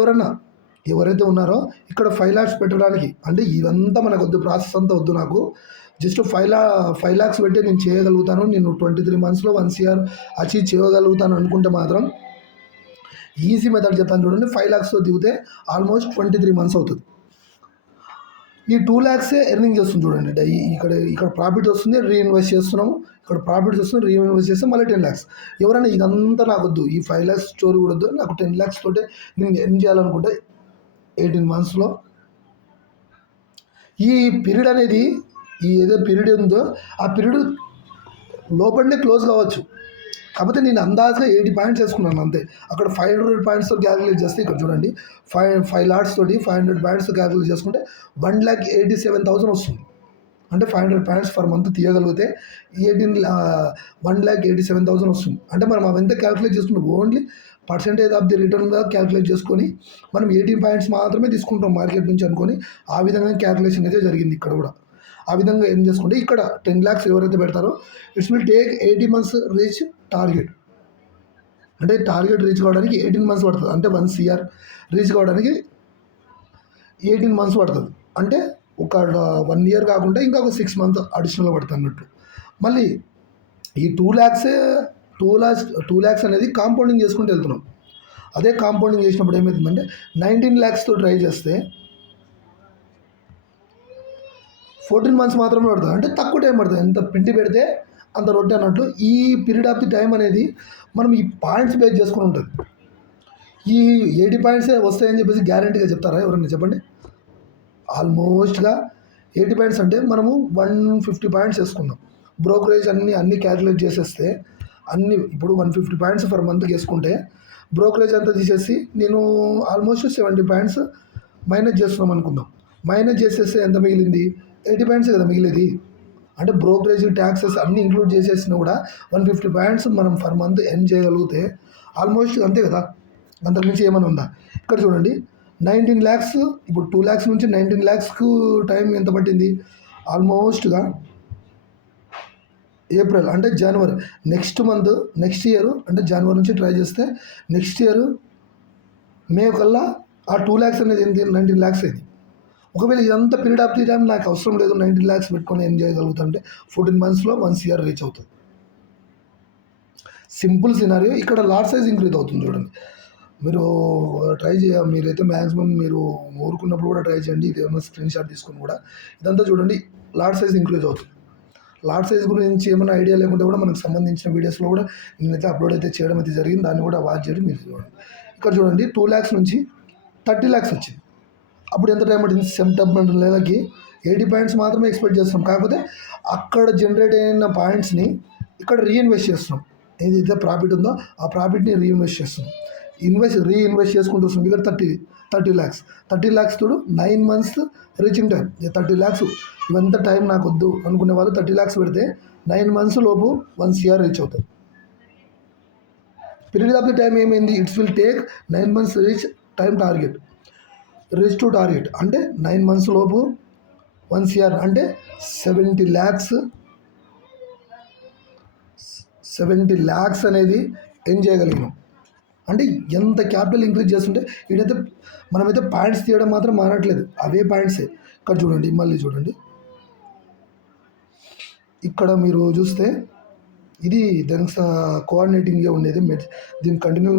ఎవరైతే ఉన్నారో ఇక్కడ 5 lakhs పెట్టడానికి, అంటే ఇదంతా మనకు వద్దు, ప్రాసెస్ అంతా వద్దు, నాకు జస్ట్ 5 lakhs పెట్టి నేను చేయగలుగుతాను, నేను 23 monthsలో 1 CR అచీవ్ చేయగలుగుతాను అనుకుంటే మాత్రం ఈజీ మెథడ్ చెప్తాను చూడండి. 5 lakhsతో దిగితే ఆల్మోస్ట్ 23 months అవుతుంది. ఈ 2 lakhs ఎర్నింగ్ చేస్తుంది చూడండి. ఇక్కడ ప్రాఫిట్ వస్తుంది, రీఇన్వెస్ట్ చేస్తున్నాము, ఇక్కడ ప్రాఫిట్స్ వస్తుంది, రీఇన్వెస్ట్ చేస్తే మళ్ళీ 10 lakhs. ఎవరైనా ఇదంతా నాకు వద్దు, ఈ 5 lakhs స్టోరీ కూడా వద్దు, నాకు 10 lakhs తోటే నేను ఎర్న్ చేయాలనుకుంటే 18 monthsలో ఈ పీరియడ్ అనేది, ఈ ఏదో పీరియడ్ ఉందో ఆ పీరియడ్ లోపలనే క్లోజ్ కావచ్చు. కాకపోతే నేను అందాజుగా 80 points వేసుకున్నాను అంతే. అక్కడ 500 points క్యాలిక్యులేట్ చేస్తే ఇక్కడ చూడండి 5 lakhs తోటి 500 points క్యాలిక్యులేట్ చేసుకుంటే 1,87,000 వస్తుంది. అంటే 500 points per month తీయగలిగితే 1,87,000 వస్తుంది. అంటే మనం అవంతా క్యాలిక్యులేట్ చేసుకుంటాం, ఓన్లీ పర్సెంటేజ్ ఆఫ్ ది రిటర్న్గా క్యాలిక్యులేట్ చేసుకొని మనం 18 points మాత్రమే తీసుకుంటాం మార్కెట్ నుంచి అనుకొని ఆ విధంగా క్యాలిక్యులేషన్ అయితే జరిగింది ఇక్కడ కూడా. ఆ విధంగా ఏం చేసుకుంటే ఇక్కడ 10 lakhs ఎవరైతే పెడతారో it's will take 80 months reach target. అంటే టార్గెట్ రీచ్ కావడానికి 18 months పడుతుంది. అంటే 1 CR రీచ్ కావడానికి 18 months పడుతుంది. అంటే ఒక 1 year కాకుండా ఇంకా ఒక 6 months అడిషనల్ పడుతుంది అన్నట్టు. మళ్ళీ ఈ 2 lakhs అనేది కాంపౌండింగ్ చేసుకుంటూ వెళ్తున్నాం. అదే కాంపౌండింగ్ చేసినప్పుడు ఏమవుతుందంటే 19 lakhsతో ట్రై చేస్తే 14 months మాత్రమే పడుతుంది. అంటే తక్కువ టైం పడుతుంది. ఎంత పిండి పెడితే అంత రొట్టె అన్నట్లు. ఈ పీరియడ్ ఆఫ్ ది టైం అనేది మనం ఈ పాయింట్స్ బేస్ చేసుకుని ఉంటుంది. ఈ 80 points వస్తాయని చెప్పేసి గ్యారంటీగా చెప్తారా ఎవరన్నా చెప్పండి? ఆల్మోస్ట్గా 80 points అంటే మనము 150 points వేసుకున్నాం. బ్రోకరేజ్ అన్నీ క్యాలిక్యులేట్ చేసేస్తే ఇప్పుడు 150 points ఫర్ మంత్కి వేసుకుంటే బ్రోకరేజ్ అంతా తీసేసి నేను ఆల్మోస్ట్ 70 points మైనస్ చేస్తున్నాం అనుకుందాం. మైనస్ చేసేస్తే ఎంత మిగిలింది? 80 points కదా మిగిలేది. అంటే బ్రోకరేజ్, ట్యాక్సెస్ అన్నీ ఇంక్లూడ్ చేసేసినా కూడా 150 points మనం ఫర్ మంత్ ఎర్న్ చేయగలిగితే ఆల్మోస్ట్ అంతే కదా, అంతకుమించి ఏమైనా ఉందా? ఇక్కడ చూడండి 19 lakhs, ఇప్పుడు 2 lakhs నుంచి 19 lakhsకు టైం ఎంత పట్టింది? ఆల్మోస్ట్గా ఏప్రిల్ అంటే జనవరి, నెక్స్ట్ ఇయర్ అంటే జనవరి నుంచి ట్రై చేస్తే నెక్స్ట్ ఇయర్ మే కల్లా ఆ 2 lakhs అనేది ఏంటి? 19 lakhs అయింది. ఒకవేళ ఇదంతా పీరియడ్ ఆఫ్ ది టైం నాకు అవసరం లేదు, 19 lakhs పెట్టుకొని ఏం చేయగలుగుతుంటే 14 monthsలో 1 CR రీచ్ అవుతుంది. Simple scenario. ఇక్కడ లాట్ సైజ్ ఇంక్రీజ్ అవుతుంది చూడండి. మీరు ట్రై మీరైతే మ్యాక్సిమం మీరు ఊరుకున్నప్పుడు కూడా ట్రై చేయండి. ఇది ఏమైనా స్క్రీన్ షాట్ తీసుకుని కూడా ఇదంతా చూడండి, లాట్ సైజ్ ఇంక్రీజ్ అవుతుంది. లాట్ సైజ్ గురించి ఏమైనా ఐడియా లేకుంటే కూడా మనకు సంబంధించిన వీడియోస్లో కూడా నేనైతే అప్లోడ్ అయితే చేయడం అయితే జరిగింది. దాన్ని కూడా వాచ్ చేయడం మీరు చూడండి. ఇక్కడ చూడండి 2 lakhs నుంచి 30 lakhs వచ్చింది. అప్పుడు ఎంత టైం పట్టింది? సెప్టెంబర్ నెలకి 80 పాయింట్స్ మాత్రమే ఎక్స్పెక్ట్ చేస్తున్నాం. కాకపోతే అక్కడ జనరేట్ అయిన పాయింట్స్ని ఇక్కడ రీఇన్వెస్ట్ చేస్తున్నాం. ఏదైతే ప్రాఫిట్ ఉందో ఆ ప్రాఫిట్ని రీఇన్వెస్ట్ చేస్తున్నాం. రీఇన్వెస్ట్ చేసుకుంటూ వస్తుంది. ఇక్కడ 30 lakhs తోడు 9 months రీచింగ్ టైం. 30 lakhs ఇవంతా టైం నాకు వద్దు అనుకునే వాళ్ళు 30 lakhs పెడితే 9 months లోపు 1 crore రీచ్ అవుతుంది. పీరియడ్ ఆఫ్ ది టైం ఏమైంది? It's will take 9 months reach to target అంటే 9 months లోపు 1 crore అంటే 70 lakhs అనేది ఏం చేయగలిగినాం. అంటే ఎంత క్యాపిటల్ ఇంక్రీజ్ చేస్తుంటే ఇదైతే మనమైతే పాయింట్స్ తీయడం మాత్రం మానట్లేదు, అవే పాయింట్సే. ఇక్కడ చూడండి, మళ్ళీ చూడండి, ఇక్కడ మీరు చూస్తే ఇది దానికి కోఆర్డినేటింగ్గా ఉండేది, దీన్ని కంటిన్యూ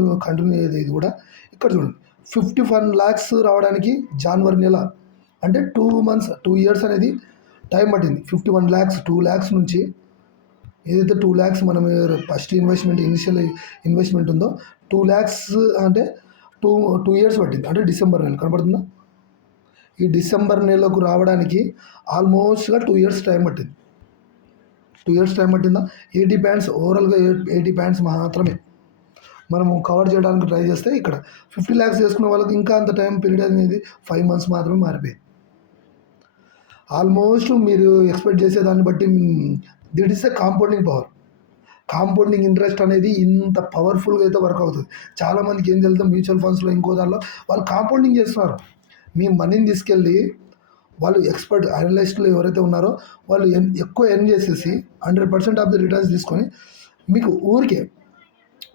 అయ్యేది. ఇది కూడా ఇక్కడ చూడండి, 51 lakhs రావడానికి జనవరి నెల అంటే 2 months 2 years అనేది టైం పట్టింది. 51 lakhs 2 lakhs నుంచి ఏదైతే 2 lakhs మనం ఫస్ట్ ఇనిషియల్ ఇన్వెస్ట్మెంట్ ఉందో 2 lakhs అంటే 2 years పట్టింది. అంటే డిసెంబర్ నెల కనపడుతుందా? ఈ డిసెంబర్ నెలకు రావడానికి ఆల్మోస్ట్గా 2 years టైం పట్టింది. 2 years టైం పట్టిందా? 80 paints ఓవరాల్గా 80 paints మాత్రమే మనము కవర్ చేయడానికి ట్రై చేస్తే ఇక్కడ 50 lakhs చేసుకునే వాళ్ళకి ఇంకా అంత టైం పీరియడ్ అనేది 5 months మాత్రమే మారిపోయింది. ఆల్మోస్ట్ మీరు ఎక్స్పెక్ట్ చేసేదాన్ని బట్టి this is a compounding power. Compounding interest అనేది ఇంత పవర్ఫుల్గా అయితే వర్క్ అవుతుంది. చాలామందికి ఏం తెలుస్తుంది, మ్యూచువల్ ఫండ్స్లో ఇంకో దానిలో వాళ్ళు కాంపౌండింగ్ చేస్తున్నారు. మీ మనీని తీసుకెళ్ళి వాళ్ళు ఎక్స్పర్ట్ అనలిస్టులు ఎవరైతే ఉన్నారో వాళ్ళు ఎక్కువ ఎర్న్ చేసేసి 100% ఆఫ్ ది రిటర్న్స్ తీసుకొని మీకు ఊరికే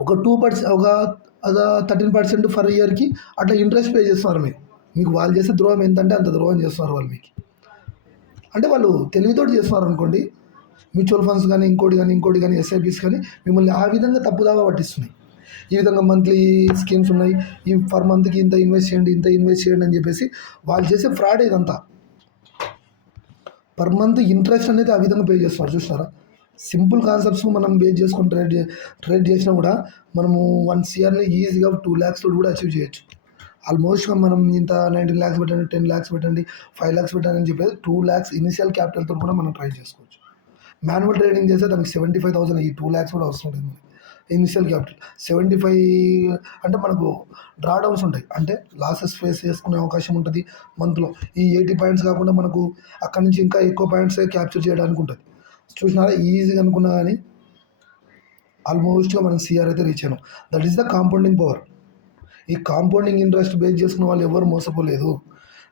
ఒక 2% ఒక 13% ఫర్ ఇయర్కి అట్లా ఇంట్రెస్ట్ పే చేస్తున్నారు. మీకు వాళ్ళు చేసే ద్రోహం ఏంటంటే అంత ద్రోహం చేస్తున్నారు వాళ్ళు మీకు. అంటే వాళ్ళు తెలివితోటి చేస్తున్నారు అనుకోండి. మ్యూచువల్ ఫండ్స్ కానీ ఇంకోటి కానీ ఎస్ఐపిస్ కానీ మిమ్మల్ని ఆ విధంగా తప్పుదాగా పట్టిస్తున్నాయి. ఈ విధంగా మంత్లీ స్కీమ్స్ ఉన్నాయి, ఈ పర్ మంత్కి ఇంత ఇన్వెస్ట్ చేయండి అని చెప్పేసి వాళ్ళు చేసే ఫ్రాడ్ ఇదంతా. పర్ మంత్ ఇంట్రెస్ట్ అనేది ఆ విధంగా పే చేస్తున్నారు. చూస్తారా? సింపుల్ కాన్సెప్ట్స్ మనం బేస్ చేసుకొని ట్రేడ్ చేసినా కూడా మనము 1 crore ఈజీగా 2 lakhs తోటి కూడా అచీవ్ చేయొచ్చు. ఆల్మోస్ట్గా మనం ఇంత 19 lakhs పెట్టండి, 10 lakhs పెట్టండి, 5 lakhs పెట్టండి అని చెప్పేసి 2 lakhs ఇనిషియల్ క్యాపిటల్తో కూడా మనం ట్రై చేసుకోవచ్చు. మాన్యువల్ ట్రేడింగ్ చేస్తే దానికి 75,000 ఈ 2 lakhs కూడా అవసరం ఉంటుంది. ఇనిషియల్ క్యాపిటల్ 75 అంటే మనకు డ్రా డౌన్స్ ఉంటాయి, అంటే లాసెస్ ఫేస్ చేసుకునే అవకాశం ఉంటుంది మంత్లో. ఈ 80 paints కాకుండా మనకు అక్కడ నుంచి ఇంకా ఎక్కువ పాయింట్స్ క్యాప్చర్ చేయడానికి ఉంటుంది. చూసినారా? ఈజీగా అనుకున్నా కానీ ఆల్మోస్ట్గా మనం సిఆర్ అయితే రీచ్ అయినాం. That is the compounding power. ఈ కాంపౌండింగ్ ఇంట్రెస్ట్ బేస్ చేసుకున్న వాళ్ళు ఎవరు మోసపోలేదు.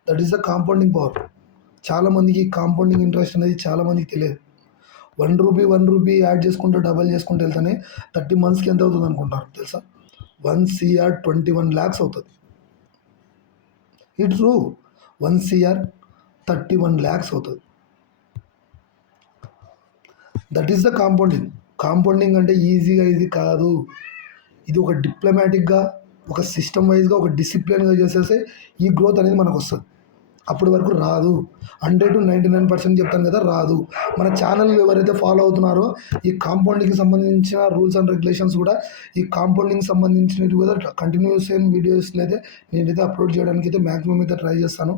That is the compounding power. చాలామందికి కాంపౌండింగ్ ఇంట్రెస్ట్ అనేది చాలామందికి తెలియదు. 1 రూపీ యాడ్ చేసుకుంటూ డబల్ చేసుకుంటూ వెళ్తేనే 30 monthsకి ఎంత అవుతుంది అనుకుంటారు తెలుసా? 1 crore 21 lakhs అవుతుంది. ఇట్ ట్రూ, 1 crore 31 lakhs అవుతుంది. దట్ ఈస్ ద కాంపౌండింగ్ అంటే ఈజీగా ఇది కాదు. ఇది ఒక డిప్లొమాటిక్గా, ఒక సిస్టమ్ వైజ్గా, ఒక డిసిప్లిన్గా చేసేస్తే ఈ గ్రోత్ అనేది మనకు వస్తుంది. అప్పటి వరకు రాదు. 100 to 99% చెప్తాను కదా, రాదు. మన ఛానల్ ఎవరైతే ఫాలో అవుతున్నారో ఈ కాంపౌండింగ్కి సంబంధించిన రూల్స్ అండ్ రెగ్యులేషన్స్ కూడా, ఈ కాంపౌండింగ్ సంబంధించినవి కూడా కంటిన్యూస్ వీడియోస్ని అయితే నేనైతే అప్లోడ్ చేయడానికి అయితే మ్యాక్సిమం అయితే ట్రై చేస్తాను.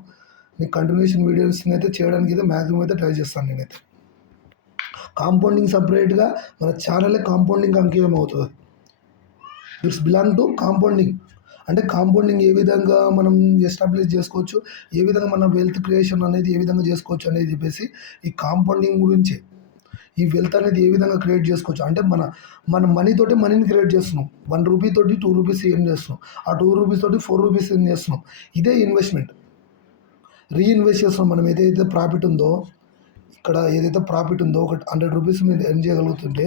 నేను కంటిన్యూషన్ వీడియోస్ని అయితే చేయడానికి అయితే మ్యాక్సిమం అయితే ట్రై చేస్తాను. నేనైతే కాంపౌండింగ్ సపరేట్గా మన ఛానలే కాంపౌండింగ్ అంకితం అవుతుంది. It's belong to compounding. అంటే కాంపౌండింగ్ ఏ విధంగా మనం ఎస్టాబ్లిష్ చేసుకోవచ్చు, ఏ విధంగా మన వెల్త్ క్రియేషన్ అనేది ఏ విధంగా చేసుకోవచ్చు అనేది చెప్పేసి ఈ కాంపౌండింగ్ గురించి, ఈ వెల్త్ అనేది ఏ విధంగా క్రియేట్ చేసుకోవచ్చు అంటే మన మనీతోటి మనీని క్రియేట్ చేస్తున్నాం. 1 రూపీ తోటి 2 rupees ఏం చేస్తున్నాం, ఆ 2 rupees తోటి 4 rupees ఏం చేస్తున్నాం. ఇదే ఇన్వెస్ట్మెంట్. రీఇన్వెస్ట్ చేస్తున్నాం. మనం ఏదైతే ప్రాఫిట్ ఉందో, ఇక్కడ ఏదైతే ప్రాఫిట్ ఉందో ఒక 100 rupees మీరు ఎర్న్ చేయగలుగుతుంటే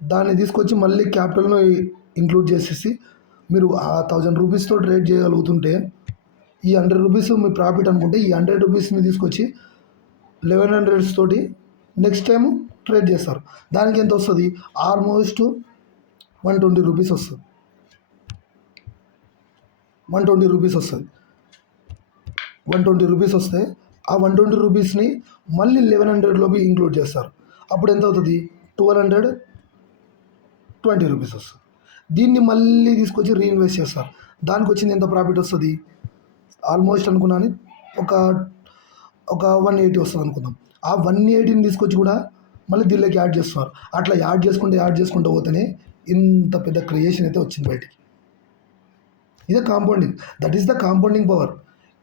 దాన్ని తీసుకొచ్చి మళ్ళీ క్యాపిటల్ను ఇంక్లూడ్ చేసేసి మీరు ఆ 1000 rupeesతో ట్రేడ్ చేయగలుగుతుంటే ఈ 100 rupees మీ ప్రాఫిట్ అనుకుంటే ఈ 100 rupeesని తీసుకొచ్చి 1100 తోటి నెక్స్ట్ టైం ట్రేడ్ చేస్తారు. దానికి ఎంత వస్తుంది? ఆల్మోస్ట్ 120 rupees వస్తుంది. 120 rupees వస్తుంది. 120 rupees వస్తే ఆ 120 rupeesని మళ్ళీ 1100లోకి ఇంక్లూడ్ చేస్తారు. అప్పుడు ఎంత అవుతుంది? 1220 rupees వస్తుంది. దీన్ని మళ్ళీ తీసుకొచ్చి రీఇన్వెస్ట్ చేస్తారు. దానికి వచ్చింది ఎంత ప్రాఫిట్ వస్తుంది? ఆల్మోస్ట్ అనుకున్నాను ఒక ఒక 180 వస్తుంది అనుకుందాం. ఆ 180ని తీసుకొచ్చి కూడా మళ్ళీ దీనిలోకి యాడ్ చేస్తున్నారు. అట్లా యాడ్ చేసుకుంటూ పోతేనే ఇంత పెద్ద క్రియేషన్ అయితే వచ్చింది బయటికి. ఇదే compounding. That is the compounding power.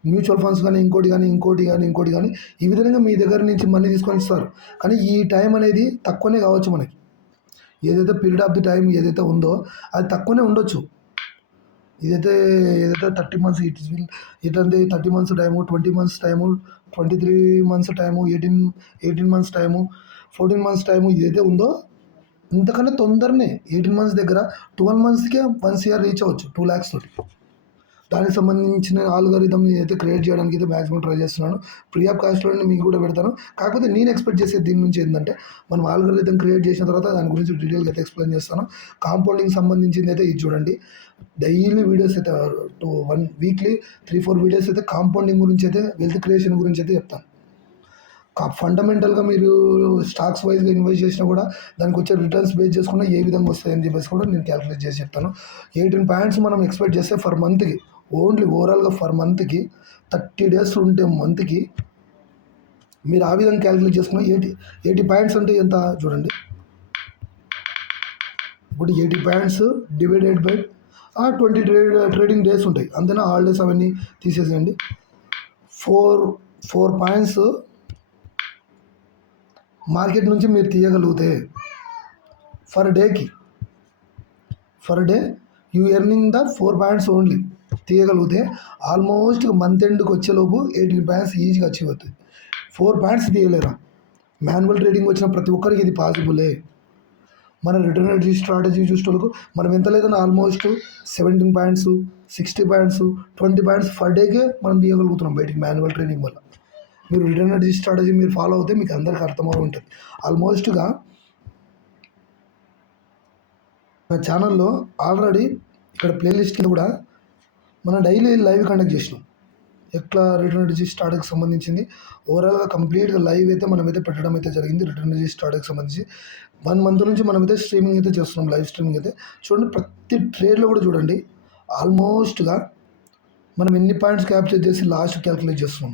Mutual funds కానీ ఇంకోటి కానీ ఈ విధంగా మీ దగ్గర నుంచి మనీ తీసుకొని ఇస్తారు. కానీ ఈ టైం అనేది తక్కువనే కావచ్చు మనకి. ఏదైతే పీరియడ్ ఆఫ్ ది టైం ఏదైతే ఉందో అది తక్కువనే ఉండొచ్చు. ఏదైతే 30 మంత్స్ ఇటంటే 30 months time, 20 months time, 23 months time, 18 months time, 14 months time ఇదైతే ఉందో ఇంతకన్నా తొందరనే 18 మంత్స్ దగ్గర 12 మంత్స్కే 1 CR రీచ్ అవ్వచ్చు 2 lakhs తోటి. దానికి సంబంధించిన ఆల్గోరిథం అయితే క్రియేట్ చేయడానికి అయితే మ్యాక్సిమం ట్రై చేస్తున్నాను. ఫ్రీ ఆఫ్ కాస్ట్లోనే మీకు కూడా పెడతాను. కాకపోతే నేను ఎక్స్పెక్ట్ చేసేది దీని నుంచి ఏంటంటే మనం ఆల్గోరిథం క్రియేట్ చేసిన తర్వాత దాని గురించి డీటెయిల్గా అయితే ఎక్స్ప్లెయిన్ చేస్తాను. కాంపౌండింగ్ సంబంధించింది అయితే ఇది చూడండి. డైలీ వీడియోస్ అయితే వీక్లీ 3-4 వీడియోస్ అయితే కాంపౌండింగ్ గురించి అయితే వెల్త్ క్రియేషన్ గురించి అయితే చెప్తాను. ఫండమెంటల్గా మీరు స్టాక్స్ వైజ్గా ఇన్వెస్ట్ చేసినా కూడా దానికి వచ్చే రిటర్న్స్ బేస్ చేసుకున్నా ఏ విధంగా వస్తాయని చెప్పేసి కూడా నేను క్యాలిక్యులేట్ చేసి చెప్తాను. 18 పాయింట్స్ మనం ఎక్స్పెక్ట్ చేస్తే ఫర్ మంత్కి, ఓన్లీ ఓవరాల్గా ఫర్ మంత్కి 30 days ఉంటే మంత్కి మీరు ఆ విధంగా క్యాలిక్యులేట్ చేసుకున్న 80 పాయింట్స్ అంటే ఎంత చూడండి. ఇప్పుడు 80 points divided by 20 trading days ఉంటాయి. అంతేనా, హాలిడేస్ అవన్నీ తీసేసేయండి. 4 పాయింట్స్ మార్కెట్ నుంచి మీరు తీయగలిగితే per day you earning the 4 points only తీయగలిగితే ఆల్మోస్ట్ మంత్ ఎండ్కి వచ్చేలోపు 18 పాయింట్స్ ఈజీగా అచీవ్ అవుతుంది. 4 పాయింట్స్ తీయలేరా? మాన్యువల్ ట్రేడింగ్ వచ్చిన ప్రతి ఒక్కరికి ఇది పాసిబులే. మన రిటర్న్ స్ట్రాటజీ చూసేటోళ్ళకు మనం ఎంత లేదన్నా almost 17 points, 60 points, 20 points for decay మనం తీయగలుగుతున్నాం బయటికి మాన్యువల్ ట్రేడింగ్ వల్ల. మీరు రిటర్న్ స్ట్రాటజీ మీరు ఫాలో అవుతే మీకు అందరికీ అర్థమవుతూ ఉంటుంది. ఆల్మోస్ట్గా నా ఛానల్లో ఆల్రెడీ ఇక్కడ ప్లేలిస్ట్ కూడా మనం డైలీ లైవ్ కండక్ట్ చేసినాం. ఎట్లా రిటర్న్ స్ట్రాటజీకి సంబంధించింది ఓవరాల్గా కంప్లీట్గా లైవ్ అయితే మనమైతే పెట్టడం అయితే జరిగింది. రిటర్న్ స్ట్రాటజీకి సంబంధించి 1 month నుంచి మనమైతే స్ట్రీమింగ్ అయితే చేస్తున్నాం, లైవ్ స్ట్రీమింగ్ అయితే. చూడండి, ప్రతి ట్రేడ్లో కూడా చూడండి ఆల్మోస్ట్గా మనం ఎన్ని పాయింట్స్ క్యాప్చర్ చేసి లాస్ట్ క్యాల్కులేట్ చేస్తున్నాం.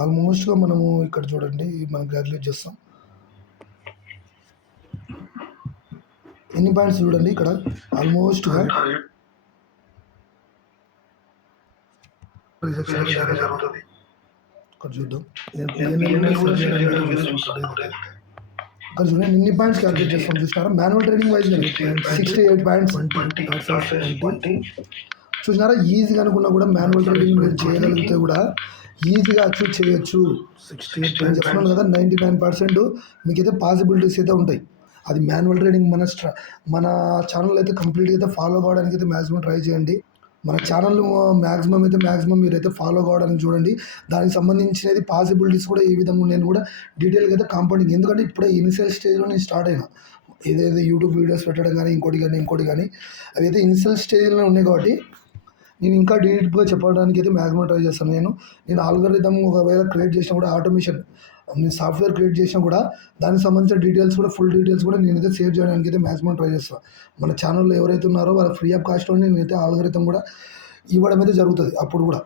ఆల్మోస్ట్గా మనము ఇక్కడ చూడండి మనం క్యాల్కులేట్ చేస్తాం. ఎన్ని పాయింట్స్ చూడండి ఇక్కడ ఆల్మోస్ట్గా ఇక్కడ చూద్దాం. ఇక్కడ చూడండి ఎన్ని పాయింట్స్ క్యాల్కులేట్ చేస్తాం చూసినారా? మాన్యువల్ ట్రేడింగ్ వైజ్ 68 పాయింట్స్ చూసినారా? ఈజీగా అనుకున్నా కూడా మాన్యువల్ ట్రేడింగ్ మీరు చేయగలిగితే కూడా ఈజీగా అచీవ్ చేయొచ్చు. 68 పాయింట్స్ చెప్తున్నాను కదా, 99% మీకైతే పాసిబిలిటీస్ అయితే ఉంటాయి. అది మాన్యువల్ ట్రేడింగ్ మన ఛానల్ అయితే కంప్లీట్గా అయితే ఫాలో కావడానికి అయితే మ్యాక్సిమం ట్రై చేయండి. మన ఛానల్ మ్యాక్సిమం మీరైతే ఫాలో కావడానికి చూడండి. దానికి సంబంధించినది పాసిబిలిటీస్ కూడా ఈ విధంగా నేను కూడా డీటెయిల్గా అయితే కాంపౌండింగ్, ఎందుకంటే ఇప్పుడే ఇనిషియల్ స్టేజ్లో నేను స్టార్ట్ అయినా. ఏదైతే యూట్యూబ్ వీడియోస్ పెట్టడం కానీ ఇంకోటి కానీ అవి అయితే ఇనిషియల్ స్టేజ్లో ఉన్నాయి కాబట్టి నేను ఇంకా డీటెయిల్గా చెప్పడానికి అయితే మ్యాక్సిమం ట్రై చేస్తాను. నేను ఆల్గోరిథం ఒకవేళ క్రియేట్ చేసినా కూడా ఆటోమేషన్ నేను సాఫ్ట్వేర్ క్రియేట్ చేసినా కూడా దానికి సంబంధించిన డీటెయిల్స్ కూడా ఫుల్ డీటెయిల్స్ కూడా నేనైతే షేర్ చేయడానికి అయితే మ్యాక్సిమం ట్రై చేస్తాను. మన ఛానల్లో ఎవరైతే ఉన్నారో వాళ్ళ ఫ్రీ ఆఫ్ కాస్ట్లో నేనైతే ఆల్గోరిథం కూడా ఇవ్వడం అయితే జరుగుతుంది. అప్పుడు కూడా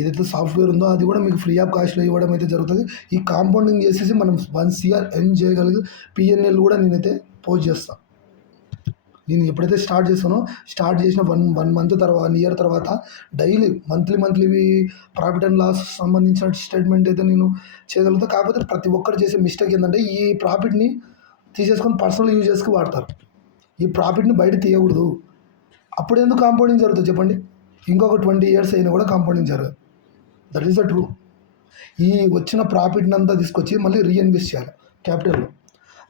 ఏదైతే సాఫ్ట్వేర్ ఉందో అది కూడా మీకు ఫ్రీ ఆఫ్ కాస్ట్లో ఇవ్వడం అయితే జరుగుతుంది. ఈ కాంపౌండింగ్ చేసేసి మనం 1 CR ఎర్న్ చేయగలిగి PNL కూడా నేనైతే పోస్ట్ చేస్తాను. నేను ఎప్పుడైతే స్టార్ట్ చేసిన 1 month తర్వాత 1 year తర్వాత daily monthly profit and loss సంబంధించిన స్టేట్మెంట్ అయితే నేను చేయగలుగుతా. కాకపోతే ప్రతి ఒక్కరు చేసే మిస్టేక్ ఏంటంటే ఈ ప్రాఫిట్ని తీసేసుకొని పర్సనల్ యూజెస్కి వాడతారు. ఈ ప్రాఫిట్ని బయట తీయకూడదు. అప్పుడు ఎందుకు కాంపౌండింగ్ జరుగుతుంది చెప్పండి? ఇంకొక 20 years అయినా కూడా కాంపౌండింగ్ జరగదు. That is the true. ఈ వచ్చిన ప్రాఫిట్ని అంతా తీసుకొచ్చి మళ్ళీ రీఇన్వెస్ట్ చేయాలి క్యాపిటల్లో.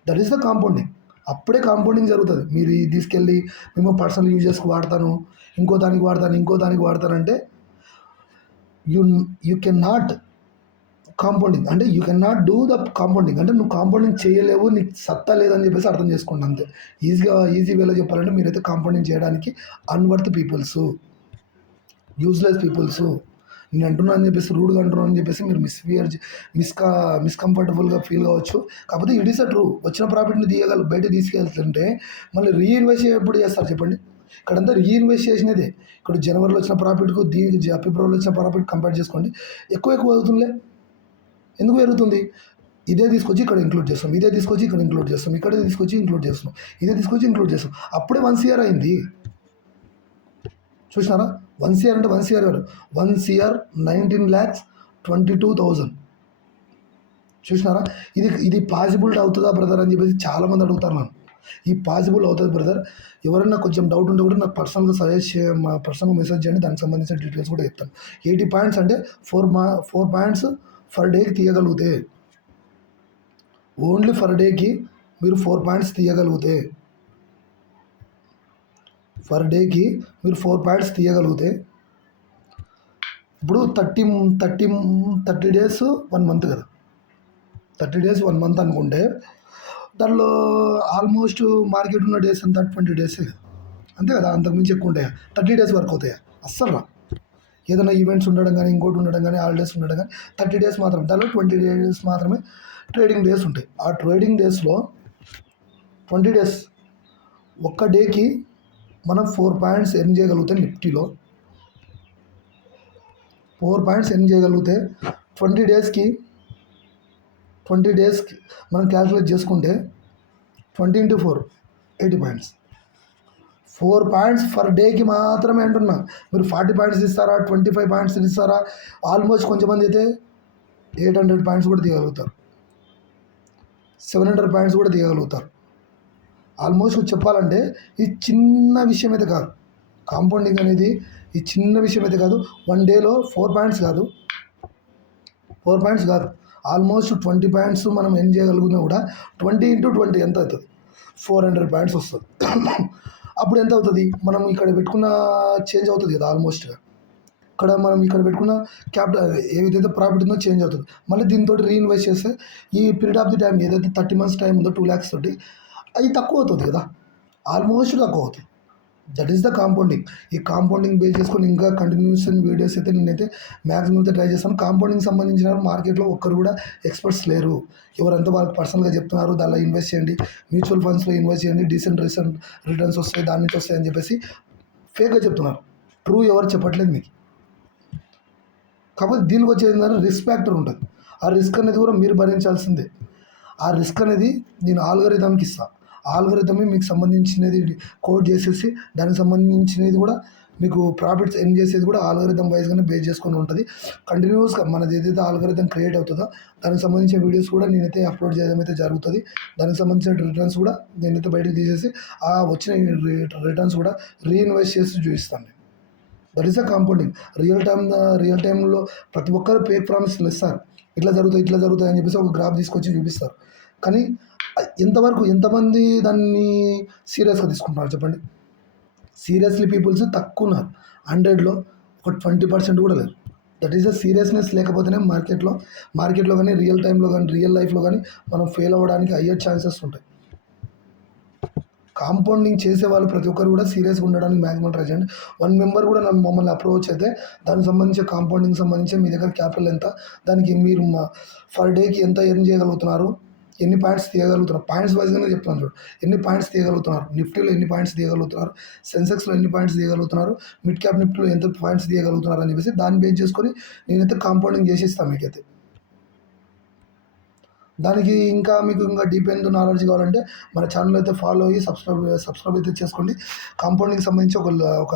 That is the compounding. అప్పుడే కాంపౌండింగ్ జరుగుతుంది. మీరు ఇది తీసుకెళ్ళి మేము పర్సనల్ యూజెస్కి వాడతాను, ఇంకో దానికి వాడతానంటే యూ కెన్ నాట్ కాంపౌండింగ్, అంటే you can not do the compounding. అంటే నువ్వు కాంపౌండింగ్ చేయలేవు, నీకు సత్తా లేదని చెప్పేసి అర్థం చేసుకోండి అంతే. ఈజీ వేలో చెప్పాలంటే మీరైతే కాంపౌండింగ్ చేయడానికి అన్వర్త్ పీపుల్స్, యూజ్లెస్ పీపుల్స్, నేను అంటున్నాను అని చెప్పేసి రూడ్గా అంటున్నాను అని చెప్పేసి మీరు మిస్కంఫర్టబుల్గా ఫీల్ కావచ్చు. కాకపోతే ఇట్ ఈస్ అ ట్రూ. వచ్చిన ప్రాఫిట్ని బయట తీసుకెళ్తుంటే మళ్ళీ రీఇన్వెస్ట్ ఎప్పుడు చేస్తారు చెప్పండి? ఇక్కడంతా రీఇన్వెస్ట్ చేసినదే. ఇక్కడ జనవరిలో వచ్చిన ప్రాఫిట్కు దీనికి ఫిబ్రవరిలో వచ్చిన ప్రాఫిట్ కంపేర్ చేసుకోండి, ఎక్కువ అవుతుందిలే. ఎందుకు పెరుగుతుంది? ఇదే తీసుకొచ్చి ఇక్కడ ఇంక్లూడ్ చేస్తాం, ఇదే తీసుకొచ్చి ఇక్కడ ఇంక్లూడ్ చేస్తాం, ఇక్కడే తీసుకొచ్చి ఇంక్లూడ్ చేస్తాం, ఇదే తీసుకొచ్చి ఇంక్లూడ్ చేస్తాం. అప్పుడే 1 CR అయింది. చూసినారా? 1 CR అంటే 1 CR కాదు, 1 CR 19,22,000. చూసినారా? ఇది పాసిబుల్ అవుతుందా బ్రదర్ అని చెప్పేసి చాలామంది అడుగుతారు నన్ను. ఈ పాసిబుల్ అవుతుంది బ్రదర్. ఎవరైనా కొంచెం డౌట్ ఉంటే కూడా నాకు పర్సనల్గా పర్సనల్గా మెసేజ్ చేయండి, దానికి సంబంధించిన డీటెయిల్స్ కూడా చెప్తాను. 80 పాయింట్స్ అంటే 4 పాయింట్స్ ఫర్ డేకి తీయగలిగితే, ఓన్లీ ఫర్ డేకి మీరు 4 పాయింట్స్ తీయగలిగితే, ఫర్ డేకి మీరు 4 పాయింట్స్ తీయగలిగితే, ఇప్పుడు 30 డేస్ 1 మంత్ కదా, 30 డేస్ 1 మంత్ అనుకుంటే దానిలో ఆల్మోస్ట్ మార్కెట్ ఉన్న డేస్ అంతా 20 డేసే కదా, అంతే కదా. అంతకుమించి ఎక్కువ ఉంటాయా? 30 డేస్ వరకు అవుతాయా? అస్సలు రా. ఏదైనా ఈవెంట్స్ ఉండడం కానీ, ఇంకోటి ఉండడం కానీ, హాలిడేస్ ఉండడం కానీ 30 డేస్ మాత్రమే. దానిలో 20 డేస్ మాత్రమే ట్రేడింగ్ డేస్ ఉంటాయి. ఆ ట్రేడింగ్ డేస్లో 20 డేస్ ఒక్క డేకి మనం 4 పాయింట్స్ ఎర్న్ చేయగలిగితే, నిఫ్టీలో 4 పాయింట్స్ ఎర్న్ చేయగలిగితే 20 డేస్కి మనం క్యాల్కులేట్ చేసుకుంటే 20 into 4 80 పాయింట్స్. 4 పాయింట్స్ ఫర్ డేకి మాత్రమే అంటున్నా. మీరు 40 పాయింట్స్ ఇస్తారా, 25 పాయింట్స్ ఇస్తారా? ఆల్మోస్ట్ కొంచెంమంది అయితే 800 పాయింట్స్ కూడా తీయగలుగుతారు, 700 పాయింట్స్ కూడా తీయగలుగుతారు. ఆల్మోస్ట్ చెప్పాలంటే ఇది చిన్న విషయం అయితే కాదు. కాంపౌండింగ్ అనేది ఈ చిన్న విషయం అయితే కాదు. 1 డేలో 4 పాయింట్స్ కాదు, ఆల్మోస్ట్ 20 పాయింట్స్ మనం ఎర్న్ చేయగలిగినా కూడా 20 into 20 ఎంత అవుతుంది? 400 పాయింట్స్ వస్తుంది. అప్పుడు ఎంత అవుతుంది? మనం ఇక్కడ పెట్టుకున్న చేంజ్ అవుతుంది కదా ఆల్మోస్ట్గా. మనం ఇక్కడ పెట్టుకున్న క్యాపిటల్ ఏదైతే ప్రాఫిట్ ఉందో చేంజ్ అవుతుంది. మళ్ళీ దీంతో రీఇన్వెస్ట్ చేస్తే ఈ పీరియడ్ ఆఫ్ ది టైం ఏదైతే 30 months టైం ఉందో 2 lakhs తోటి అది తక్కువ అవుతుంది కదా, ఆల్మోస్ట్ తక్కువ అవుతుంది. That is the compounding. ఈ కాంపౌండింగ్ బేస్ చేసుకొని ఇంకా కంటిన్యూస్ వీడియోస్ అయితే నేనైతే మ్యాక్సిమం అయితే ట్రై చేస్తాను. కాంపౌండింగ్ సంబంధించిన మార్కెట్లో ఒక్కరు కూడా ఎక్స్పర్ట్స్ లేరు. ఎవరంతా వాళ్ళకి పర్సనల్గా చెప్తున్నారు, దానిలో ఇన్వెస్ట్ చేయండి, మ్యూచువల్ ఫండ్స్లో ఇన్వెస్ట్ చేయండి, డీసెంట్ రిటర్న్స్ వస్తాయి, దాని నుంచి వస్తాయి అని చెప్పేసి ఫేక్గా చెప్తున్నారు. ట్రూ ఎవరు చెప్పట్లేదు మీకు. కాకపోతే దీనికి వచ్చేది ఏంటంటే రిస్క్ ఫ్యాక్టర్ ఉంటుంది. ఆ రిస్క్ అనేది కూడా మీరు భరించాల్సిందే. ఆ రిస్క్ అనేది నేను ఆల్గరిథంకి ఇస్తాను. ఆల్గరిథమే మీకు సంబంధించినది కోడ్ చేసేసి దానికి సంబంధించినది కూడా మీకు ప్రాఫిట్స్ ఎర్న్ చేసేది కూడా ఆల్గరిథం వైజ్గానే బేస్ చేసుకొని ఉంటుంది. కంటిన్యూస్గా మనది ఏదైతే ఆల్గరిథం క్రియేట్ అవుతుందో దానికి సంబంధించిన వీడియోస్ కూడా నేనైతే అప్లోడ్ చేయడం అయితే జరుగుతుంది. దానికి సంబంధించిన రిటర్న్స్ కూడా నేనైతే బయటకు తీసేసి ఆ వచ్చిన రిటర్న్స్ కూడా రీఇన్వెస్ట్ చేసి చూపిస్తాను. That is a compounding. Real టైంలో ప్రతి ఒక్కరు ఫేక్ ప్రామిస్లు ఇస్తారు, ఇట్లా జరుగుతాయి అని చెప్పేసి ఒక గ్రాఫ్ తీసుకొచ్చి చూపిస్తారు. కానీ ఎంతమంది దాన్ని సీరియస్గా తీసుకుంటున్నారు చెప్పండి? సీరియస్లీ పీపుల్స్ తక్కువ ఉన్నారు. 100లో ఒక 20% కూడా లేరు. దట్ ఈస్ ద సీరియస్నెస్ లేకపోతేనే మార్కెట్లో కానీ రియల్ టైంలో కానీ రియల్ లైఫ్లో కానీ మనం ఫెయిల్ అవ్వడానికి అయ్యే ఛాన్సెస్ ఉంటాయి. కాంపౌండింగ్ చేసే వాళ్ళు ప్రతి ఒక్కరు కూడా సీరియస్గా ఉండడానికి మ్యాక్సిమం ట్రై చేయండి. 1 మెంబర్ కూడా మమ్మల్ని అప్రోచ్ అయితే దానికి సంబంధించి కాంపౌండింగ్ సంబంధించి మీ దగ్గర క్యాపిటల్ ఎంత, దానికి మీరు ఫర్ డేకి ఎంత ఎర్న్ చేయగలుగుతున్నారు, ఎన్ని పాయింట్స్ తీయగలుగుతున్నారు, పాయింట్స్ వైజ్గానే చెప్తున్నాను చూడు. ఎన్ని పాయింట్స్ తీయగలుగుతున్నారు, నిఫ్టీలో ఎన్ని పాయింట్స్ తీయగలుగుతున్నారు, సెన్సెక్స్లో ఎన్ని పాయింట్స్ తీయగలుగుతున్నారు, మిడ్ క్యాప్ నిఫ్టీలో ఎంత పాయింట్స్ తీయగలుగుతున్నారు అని చెప్పేసి దాన్ని బేస్ చేసుకొని నేనైతే కాంపౌండింగ్ చేసి ఇస్తాను మీకైతే. దానికి ఇంకా మీకు ఇంకా డీప్ నాలెడ్జ్ కావాలంటే మన ఛానల్ అయితే ఫాలో అయ్యి సబ్స్క్రైబ్ అయితే చేసుకోండి. కాంపౌండింగ్కి సంబంధించి ఒక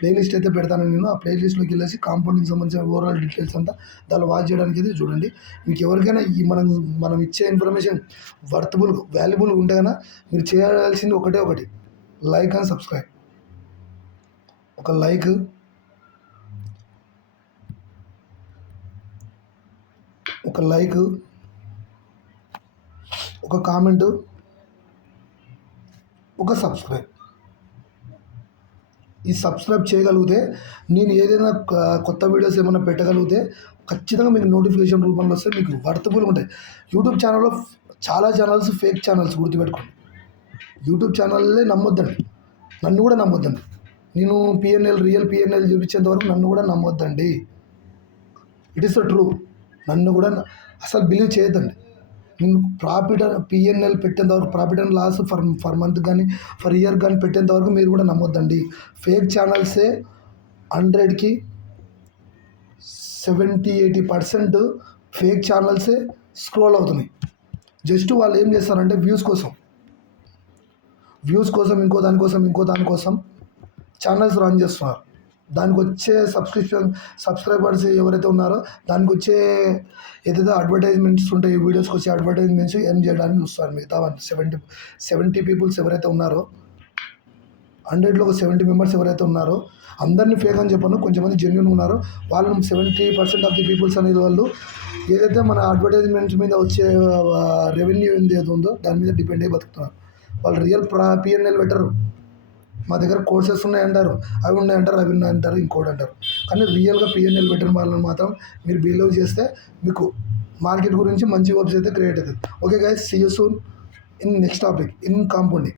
ప్లేలిస్ట్ అయితే పెడతాను నేను. ఆ ప్లేలిస్ట్లోకి వెళ్ళేసి కాంపౌండింగ్ సంబంధించిన ఓవరాల్ డీటెయిల్స్ అంతా దానిలో వాచ్ చేయడానికి అయితే చూడండి. మీకు ఎవరికైనా ఈ మనం ఇచ్చే ఇన్ఫర్మేషన్ వాల్యుబుల్ ఉంటే కన్నా మీరు చేయాల్సింది ఒకటి, లైక్ అండ్ సబ్స్క్రైబ్. ఒక లైక్, ఒక కామెంటు, ఒక సబ్స్క్రైబ్. ఈ సబ్స్క్రైబ్ చేయగలిగితే నేను ఏదైనా కొత్త వీడియోస్ ఏమైనా పెట్టగలిగితే ఖచ్చితంగా మీకు నోటిఫికేషన్ రూపంలో వస్తే మీకు వర్తబుల్ ఉంటాయి. యూట్యూబ్ ఛానల్లో చాలా ఛానల్స్ ఫేక్ ఛానల్స్, గుర్తుపెట్టుకోండి. యూట్యూబ్ ఛానల్లే నమ్మొద్దండి, నన్ను కూడా నమ్మొద్దండి. నేను పిఎన్ఎల్ రియల్ పిఎన్ఎల్ చూపించేంత వరకు నన్ను కూడా నమ్మొద్దండి. It is the true. నన్ను కూడా అసలు బిలీవ్ చేయొద్దండి. నేను ప్రాఫిట్ పిఎన్ఎల్ పెట్టేంత వరకు profit and loss for month కానీ ఫర్ ఇయర్ కానీ పెట్టేంత వరకు మీరు కూడా నమ్మొద్దండి. ఫేక్ ఛానల్సే 100కి 70-80% ఫేక్ ఛానల్సే స్క్రోల్ అవుతున్నాయి. జస్ట్ వాళ్ళు ఏం చేస్తారంటే వ్యూస్ కోసం ఇంకో దానికోసం ఛానల్స్ రన్ చేస్తున్నారు. దానికి వచ్చే సబ్స్క్రైబర్స్ ఎవరైతే ఉన్నారో దానికి వచ్చే ఏదైతే అడ్వర్టైజ్మెంట్స్ ఉంటాయి, వీడియోస్కి వచ్చే అడ్వర్టైజ్మెంట్స్ ఎర్న్ చేయడానికి చూస్తారు. మిగతా 70 పీపుల్స్ ఎవరైతే ఉన్నారో 100లో ఒక 70 మెంబర్స్ ఎవరైతే ఉన్నారో అందరినీ ఫేక్ అని చెప్పను, కొంచెంమంది జెన్యూన్ ఉన్నారు. వాళ్ళు 70% ఆఫ్ ది పీపుల్స్ అనేది వాళ్ళు ఏదైతే మన అడ్వర్టైజ్మెంట్స్ మీద వచ్చే రెవెన్యూ ఏది ఉందో దాని మీద డిపెండ్ అయ్యి బతుకుతున్నారు. వాళ్ళు రియల్ పిఎన్ఎల్ పెట్టరు. మా దగ్గర కోర్సెస్ ఉన్నాయంటారు, అవి ఉన్నాయంటారు, ఇంకోటి అంటారు. కానీ రియల్గా పిఎన్ఎల్ పెట్టిన వాళ్ళని మాత్రం మీరు బిలీవ్ చేస్తే మీకు మార్కెట్ గురించి మంచి వెబ్స్ అయితే క్రియేట్ అవుతుంది. Okay guys, see you soon in next topic in compounding.